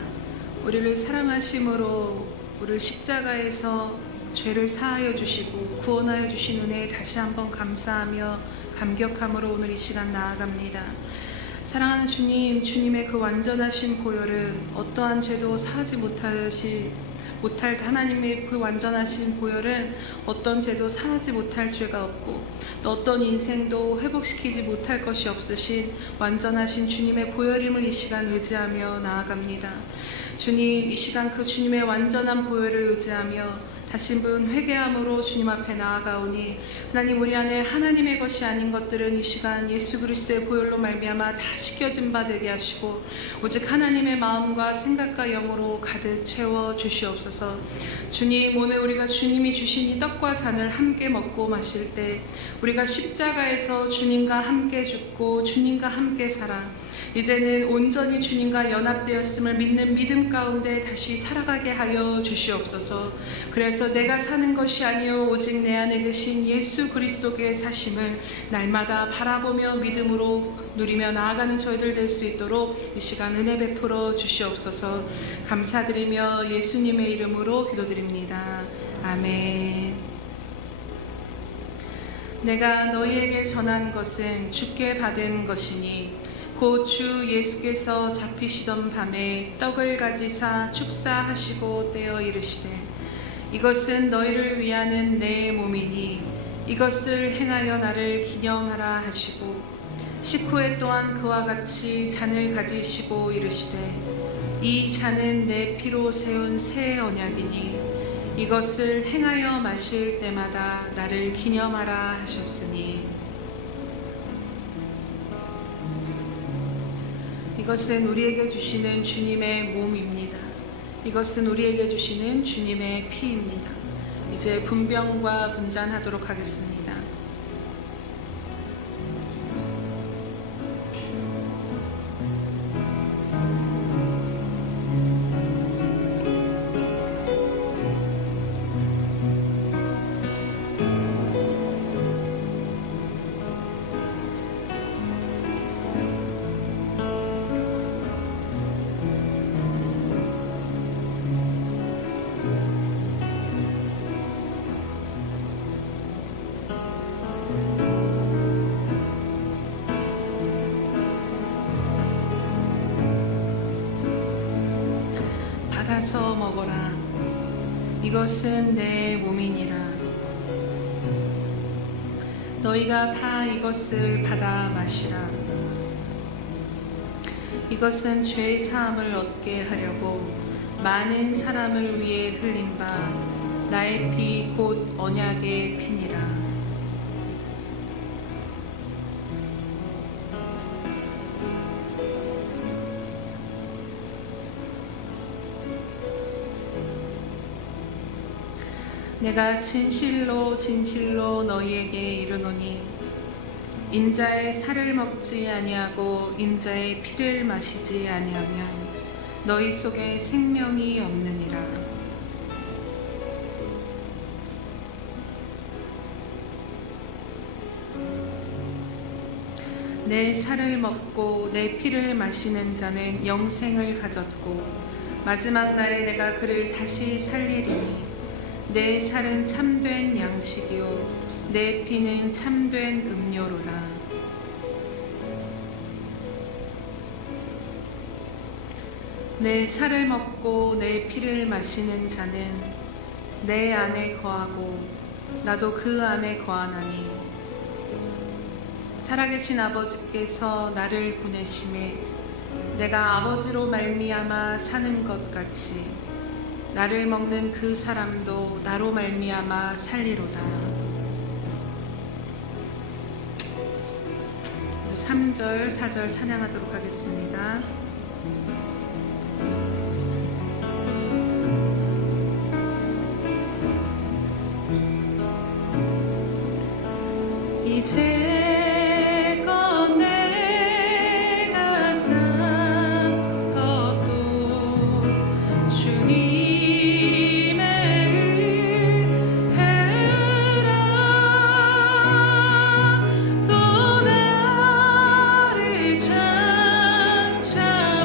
우리를 사랑하심으로 우리를 십자가에서 죄를 사하여 주시고 구원하여 주신 은혜에 다시 한번 감사하며 감격함으로 오늘 이 시간 나아갑니다. 사랑하는 주님, 주님의 그 완전하신 보혈은 어떠한 죄도 사하지 못할 하나님의 그 완전하신 보혈은 어떤 죄도 사하지 못할 죄가 없고 또 어떤 인생도 회복시키지 못할 것이 없으신 완전하신 주님의 보혈임을 이 시간 의지하며 나아갑니다. 주님, 이 시간 그 주님의 완전한 보혈을 의지하며 다시 한번 회개함으로 주님 앞에 나아가오니 하나님, 우리 안에 하나님의 것이 아닌 것들은 이 시간 예수 그리스도의 보혈로 말미암아 다 씻겨진 바 되게 하시고 오직 하나님의 마음과 생각과 영으로 가득 채워 주시옵소서. 주님, 오늘 우리가 주님이 주신 이 떡과 잔을 함께 먹고 마실 때 우리가 십자가에서 주님과 함께 죽고 주님과 함께 살아 이제는 온전히 주님과 연합되었음을 믿는 믿음 가운데 다시 살아가게 하여 주시옵소서. 그래서 내가 사는 것이 아니요 오직 내 안에 계신 예수 그리스도의 사심을 날마다 바라보며 믿음으로 누리며 나아가는 저희들 될 수 있도록 이 시간 은혜 베풀어 주시옵소서. 감사드리며 예수님의 이름으로 기도드립니다. 아멘. 내가 너희에게 전한 것은 주께 받은 것이니 곧 주 예수께서 잡히시던 밤에 떡을 가지사 축사하시고 떼어 이르시되 이것은 너희를 위하는 내 몸이니 이것을 행하여 나를 기념하라 하시고 식후에 또한 그와 같이 잔을 가지시고 이르시되 이 잔은 내 피로 세운 새 언약이니 이것을 행하여 마실 때마다 나를 기념하라 하셨으니 이것은 우리에게 주시는 주님의 몸입니다. 이것은 우리에게 주시는 주님의 피입니다. 이제 분병과 분잔하도록 하겠습니다. 받아서 먹어라. 이것은 내 몸이니라. 너희가 다 이것을 받아 마시라. 이것은 죄 사함을 얻게 하려고 많은 사람을 위해 흘린 바 나의 피 곧 언약의 피니라. 내가 진실로 진실로 너희에게 이르노니 인자의 살을 먹지 아니하고 인자의 피를 마시지 아니하면 너희 속에 생명이 없느니라. 내 살을 먹고 내 피를 마시는 자는 영생을 가졌고 마지막 날에 내가 그를 다시 살리리니 내 살은 참된 양식이요 내 피는 참된 음료로라. 내 살을 먹고 내 피를 마시는 자는 내 안에 거하고 나도 그 안에 거하나니 살아계신 아버지께서 나를 보내심에 내가 아버지로 말미암아 사는 것 같이 나를 먹는 그 사람도 나로 말미암아 살리로다. 3절, 4절 찬양하도록 하겠습니다. 이제껏 내가 산 것도 주님의 은혜라. 또 나를 장차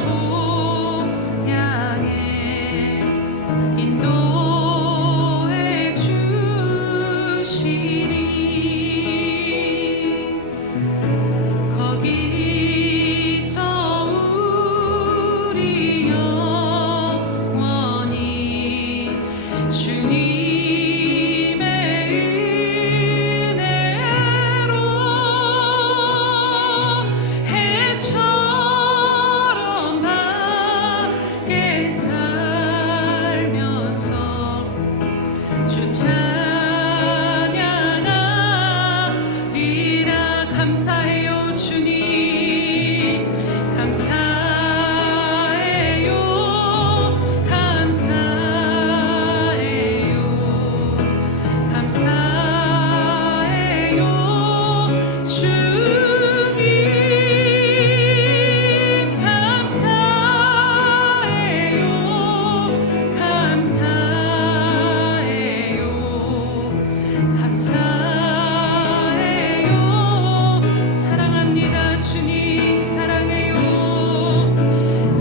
주님의 은혜로 해처럼 밝게 살면서 주 찬양하리라. 감사해요 주님, 감사해요, 감사해요, 감사해요 주님, 감사해요, 감사해요, 감사해요. 사랑합니다 주님, 사랑해요,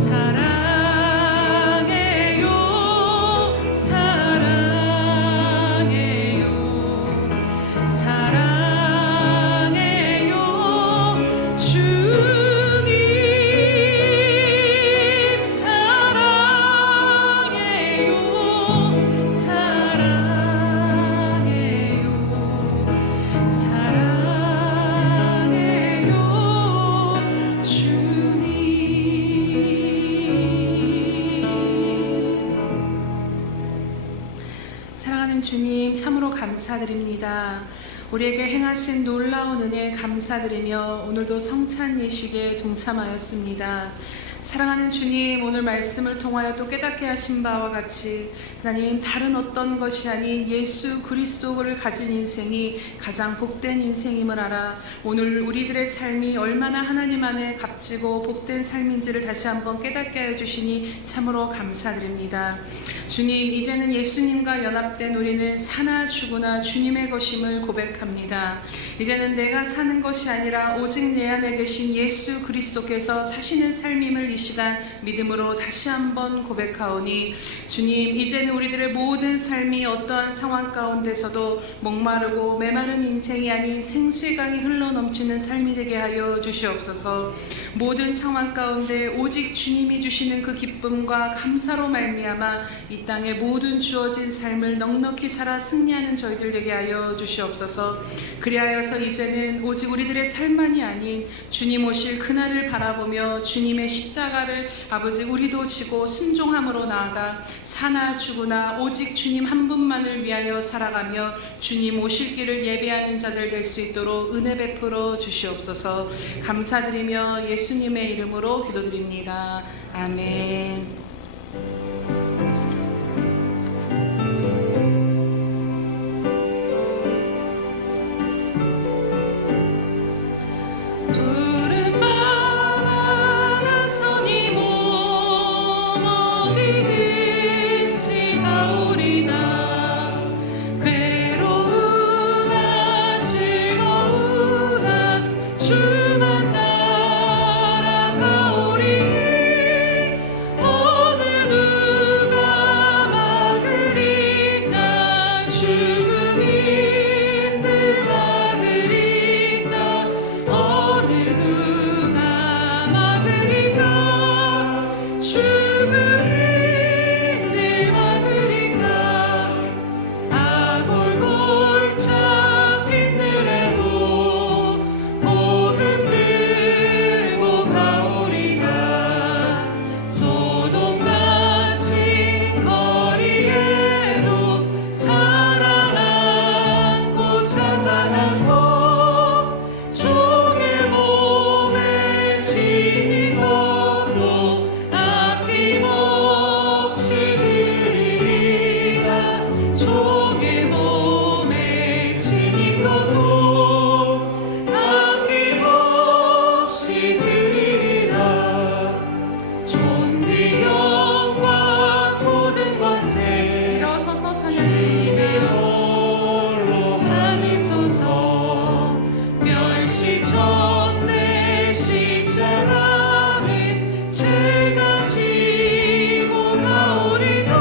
사랑해요, 사랑해요, 사랑해요 주님, 사랑해요, 사랑해요, 사랑해요 주님. 사랑하는 주님, 참으로 감사드립니다. 우리에게 행하신 놀라운 은혜에 감사드리며 오늘도 성찬 예식에 동참하였습니다. 사랑하는 주님, 오늘 말씀을 통하여 또 깨닫게 하신 바와 같이 하나님, 다른 어떤 것이 아닌 예수 그리스도를 가진 인생이 가장 복된 인생임을 알아 오늘 우리들의 삶이 얼마나 하나님 안에 값지고 복된 삶인지를 다시 한번 깨닫게 하여 주시니 참으로 감사드립니다. 주님, 이제는 예수님과 연합된 우리는 사나 죽으나 주님의 것임을 고백합니다. 이제는 내가 사는 것이 아니라 오직 내 안에 계신 예수 그리스도께서 사시는 삶임을 이 시간 믿음으로 다시 한번 고백하오니 주님, 이제는 우리들의 모든 삶이 어떠한 상황 가운데서도 목마르고 메마른 인생이 아닌 생수의 강이 흘러넘치는 삶이 되게 하여 주시옵소서. 모든 상황 가운데 오직 주님이 주시는 그 기쁨과 감사로 말미암아 이 땅에 모든 주어진 삶을 넉넉히 살아 승리하는 저희들 되게 하여 주시옵소서. 그리하여서 이제는 오직 우리들의 삶만이 아닌 주님 오실 그날을 바라보며 주님의 십자가를 아버지 우리도 지고 순종함으로 나아가 사나 죽으나 오직 주님 한 분만을 위하여 살아가며 주님 오실 길을 예배하는 자들 될 수 있도록 은혜 베풀어 주시옵소서. 감사드리며 예수님의 이름으로 기도드립니다. 아멘. 푸른 바다 손이 몸 어디든지 가오리다. 괴로우나 즐거우나 주만 따라가오리. 어느 누가 막으리까. 죽음이 늘 막으리까. 어느 누가 막으리까. 죽음이 늘 막으리까. 아골골 잡힌 들에도 복음 들고 가오리다. 소돔 같은 거리에도 사랑 안고 찾아가서 종의 몸에 지닌 것도 아낌없이 드리리라. 종의 몸에 지닌 것도 아낌없이 드리리라. 존귀 영광 모든 권세 일어서서 찬양드립니다. 홀로 다니소서. 멸시전내 십자가는 제가 지고 가오리다.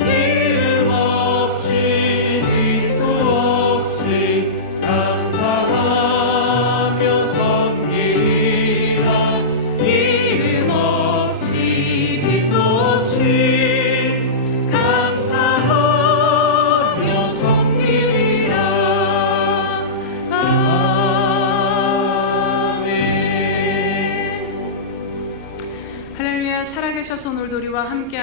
이름 없이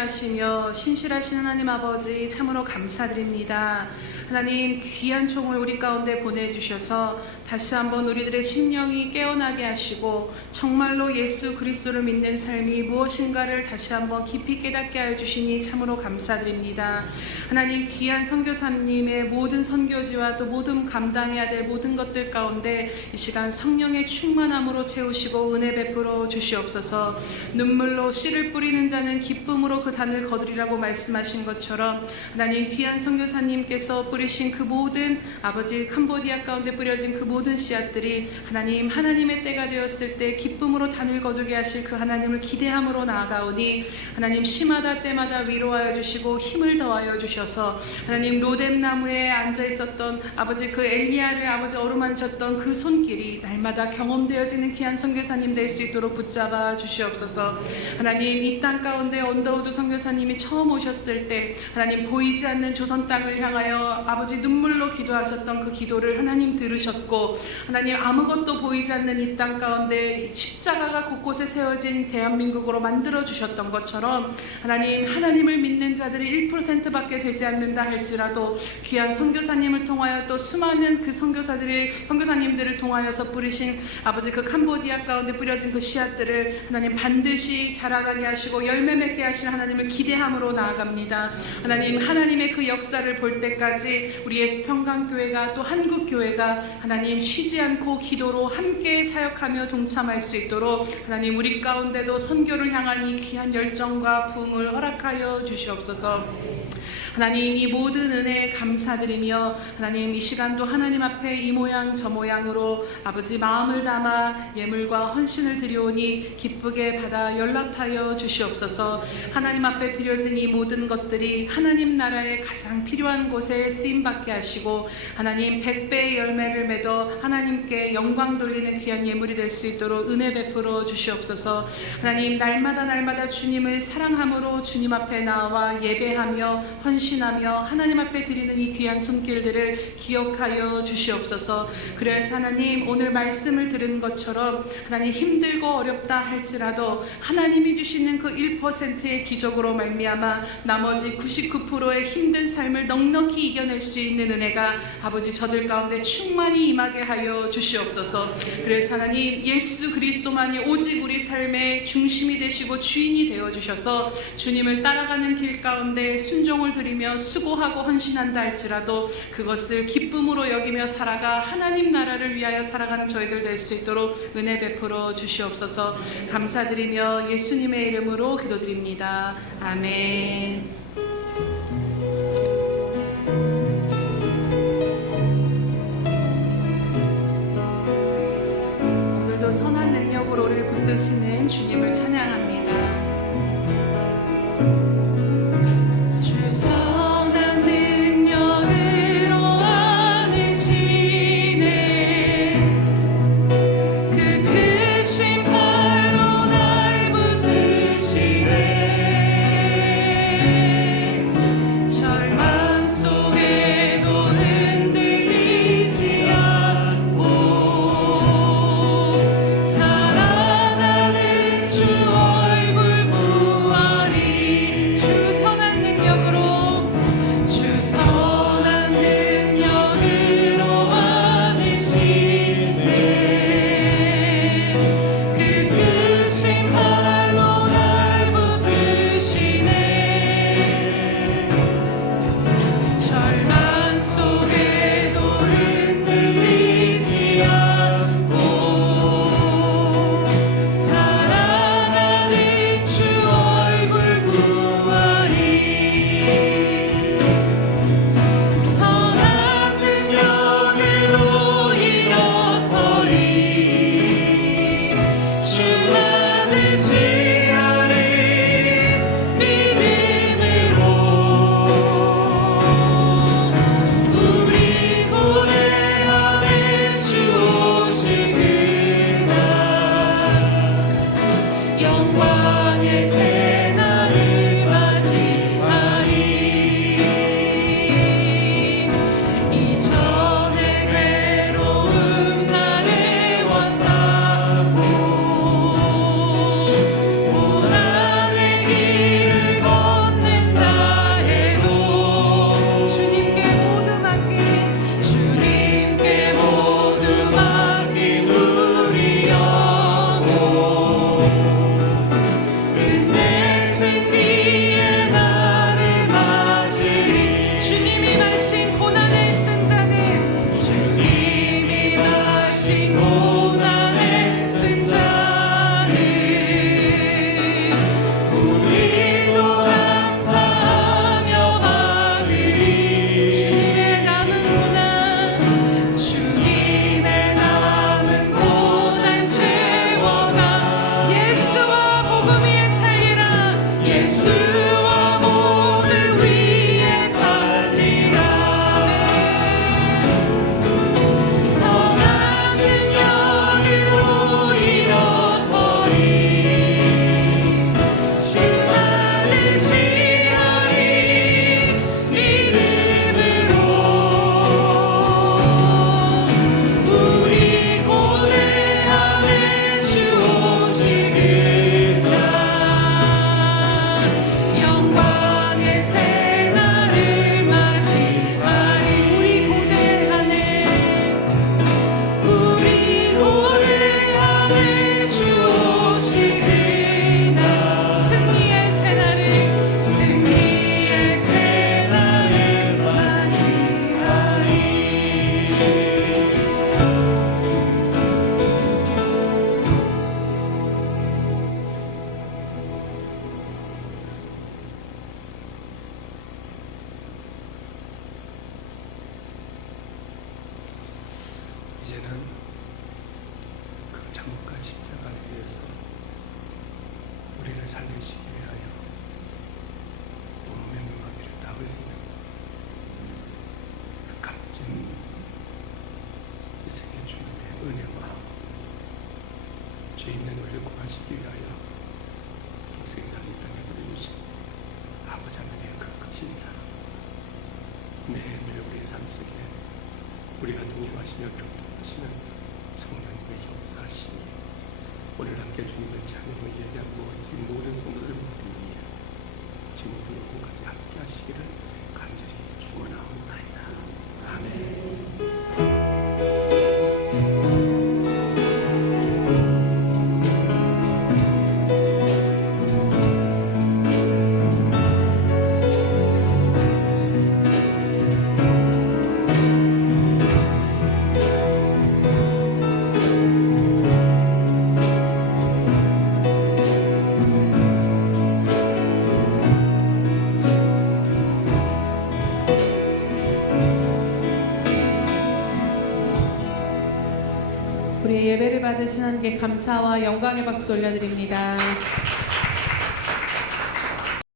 위대하시며 신실하신 하나님 아버지 참으로 감사드립니다. 하나님 귀한 총을 우리 가운데 보내주셔서 다시 한번 우리들의 심령이 깨어나게 하시고 정말로 예수 그리스도를 믿는 삶이 무엇인가를 다시 한번 깊이 깨닫게 하여 주시니 참으로 감사드립니다. 하나님 귀한 선교사님의 모든 선교지와 또 모든 감당해야 될 모든 것들 가운데 이 시간 성령의 충만함으로 채우시고 은혜 베풀어 주시옵소서. 눈물로 씨를 뿌리는 자는 기쁨으로 그 단을 거두리라고 말씀하신 것처럼 하나님 귀한 선교사님께서 뿌리신 그 모든 아버지 캄보디아 가운데 뿌려진 그 모든 씨앗들이 하나님 하나님의 때가 되었을 때 기쁨으로 단을 거두게 하실 그 하나님을 기대함으로 나아가오니 하나님 시마다 때마다 위로하여 주시고 힘을 더하여 주셔서 하나님 로뎀나무에 앉아 있었던 아버지 그 엘리야를 아버지 어루만졌던 그 손길이 날마다 경험되어지는 귀한 선교사님 될 수 있도록 붙잡아 주시옵소서. 하나님 이 땅 가운데 언더우드 선교사님이 처음 오셨을 때 하나님 보이지 않는 조선 땅을 향하여 아버지 눈물로 기도하셨던 그 기도를 하나님 들으셨고 하나님 아무것도 보이지 않는 이 땅 가운데 십자가가 곳곳에 세워진 대한민국으로 만들어 주셨던 것처럼 하나님 하나님을 믿는 자들이 1%밖에 되지 않는다 할지라도 귀한 선교사님을 통하여 또 수많은 그 선교사님들을 통하여서 뿌리신 아버지 그 캄보디아 가운데 뿌려진 그 씨앗들을 하나님 반드시 자라나게 하시고 열매 맺게 하시는 하나님을 기대함으로 나아갑니다. 하나님 하나님의 그 역사를 볼 때까지 우리 예수평강교회가 또 한국교회가 하나님 쉬지 않고 기도로 함께 사역하며 동참할 수 있도록 하나님 우리 가운데도 선교를 향한 이 귀한 열정과 부흥을 허락하여 주시옵소서. 하나님 이 모든 은혜에 감사드리며 하나님 이 시간도 하나님 앞에 이 모양 저 모양으로 아버지 마음을 담아 예물과 헌신을 드리오니 기쁘게 받아 연락하여 주시옵소서. 하나님 앞에 드려진 이 모든 것들이 하나님 나라에 가장 필요한 곳에 쓰임받게 하시고 하나님 100배의 열매를 맺어 하나님께 영광 돌리는 귀한 예물이 될 수 있도록 은혜 베풀어 주시옵소서. 하나님 날마다 주님을 사랑함으로 주님 앞에 나와 예배하며 헌신하며 하나님 앞에 드리는 이 귀한 손길들을 기억하여 주시옵소서. 그래서 하나님 오늘 말씀을 들은 것처럼 하나님 힘들고 어렵다 할지라도 하나님이 주시는 그 1%의 기적으로 말미암아 나머지 99%의 힘든 삶을 넉넉히 이겨낼 수 있는 은혜가 아버지 저들 가운데 충만히 임하게 하여 주시옵소서. 그래서 하나님 예수 그리스도만이 오직 우리 삶의 중심이 되시고 주인이 되어 주셔서 주님을 따라가는 길 가운데 순종을 드리며 수고하고 헌신한다 할지라도 그것을 기쁨으로 여기며 살아가 하나님 나라를 위하여 살아가는 저희들 될 수 있도록 은혜 베풀어 주시옵소서. 감사드리며 예수님의 이름으로 기도드립니다. 아멘. 오늘도 선한 능력으로 우리를 붙드시는 주님을 찬양합니다. 그 큰 발로 날 붙드시네 마신 고난을 쓴 자는 주님이 마신 고난을 쓴 자는 우리도 감사하며 받으리. 주님의 남은 고난 채워가 예수와 복음 위에 살리라. 예수와 복음 위에 살리라. 선한 능력으로 일어서리. 주만을 지하리 믿음으로 우리 고뇌하는 주 오시는가. 영광의 새날을 맞이하리. 우리 고뇌하는 주 오시는가. 승리의 새날을 맞이하리. 이제는 그 장막과 십자가를 위해서 우리를 살리시기 위하여 온몸의 무마비를 다 흘리는 그 값진 이생의 주님의 은혜와 죄 있는 우리를 구하시기 위하여 동생이 이 땅에 보내주신 아버지 하나님의 그 크신 사랑, 매일매일 우리의 삶 속에 우리가 동행하시며 교통하시는 성령님의 역사하시니 오늘 함께 주님을 찬양하며 예배한 모든 성도들 모두니 지금부터 영혼까지 함께 하시기를 간절히 축원하옵나이다. 아멘. 우리 예배를 받으신 하나님께 감사와 영광의 박수 올려드립니다.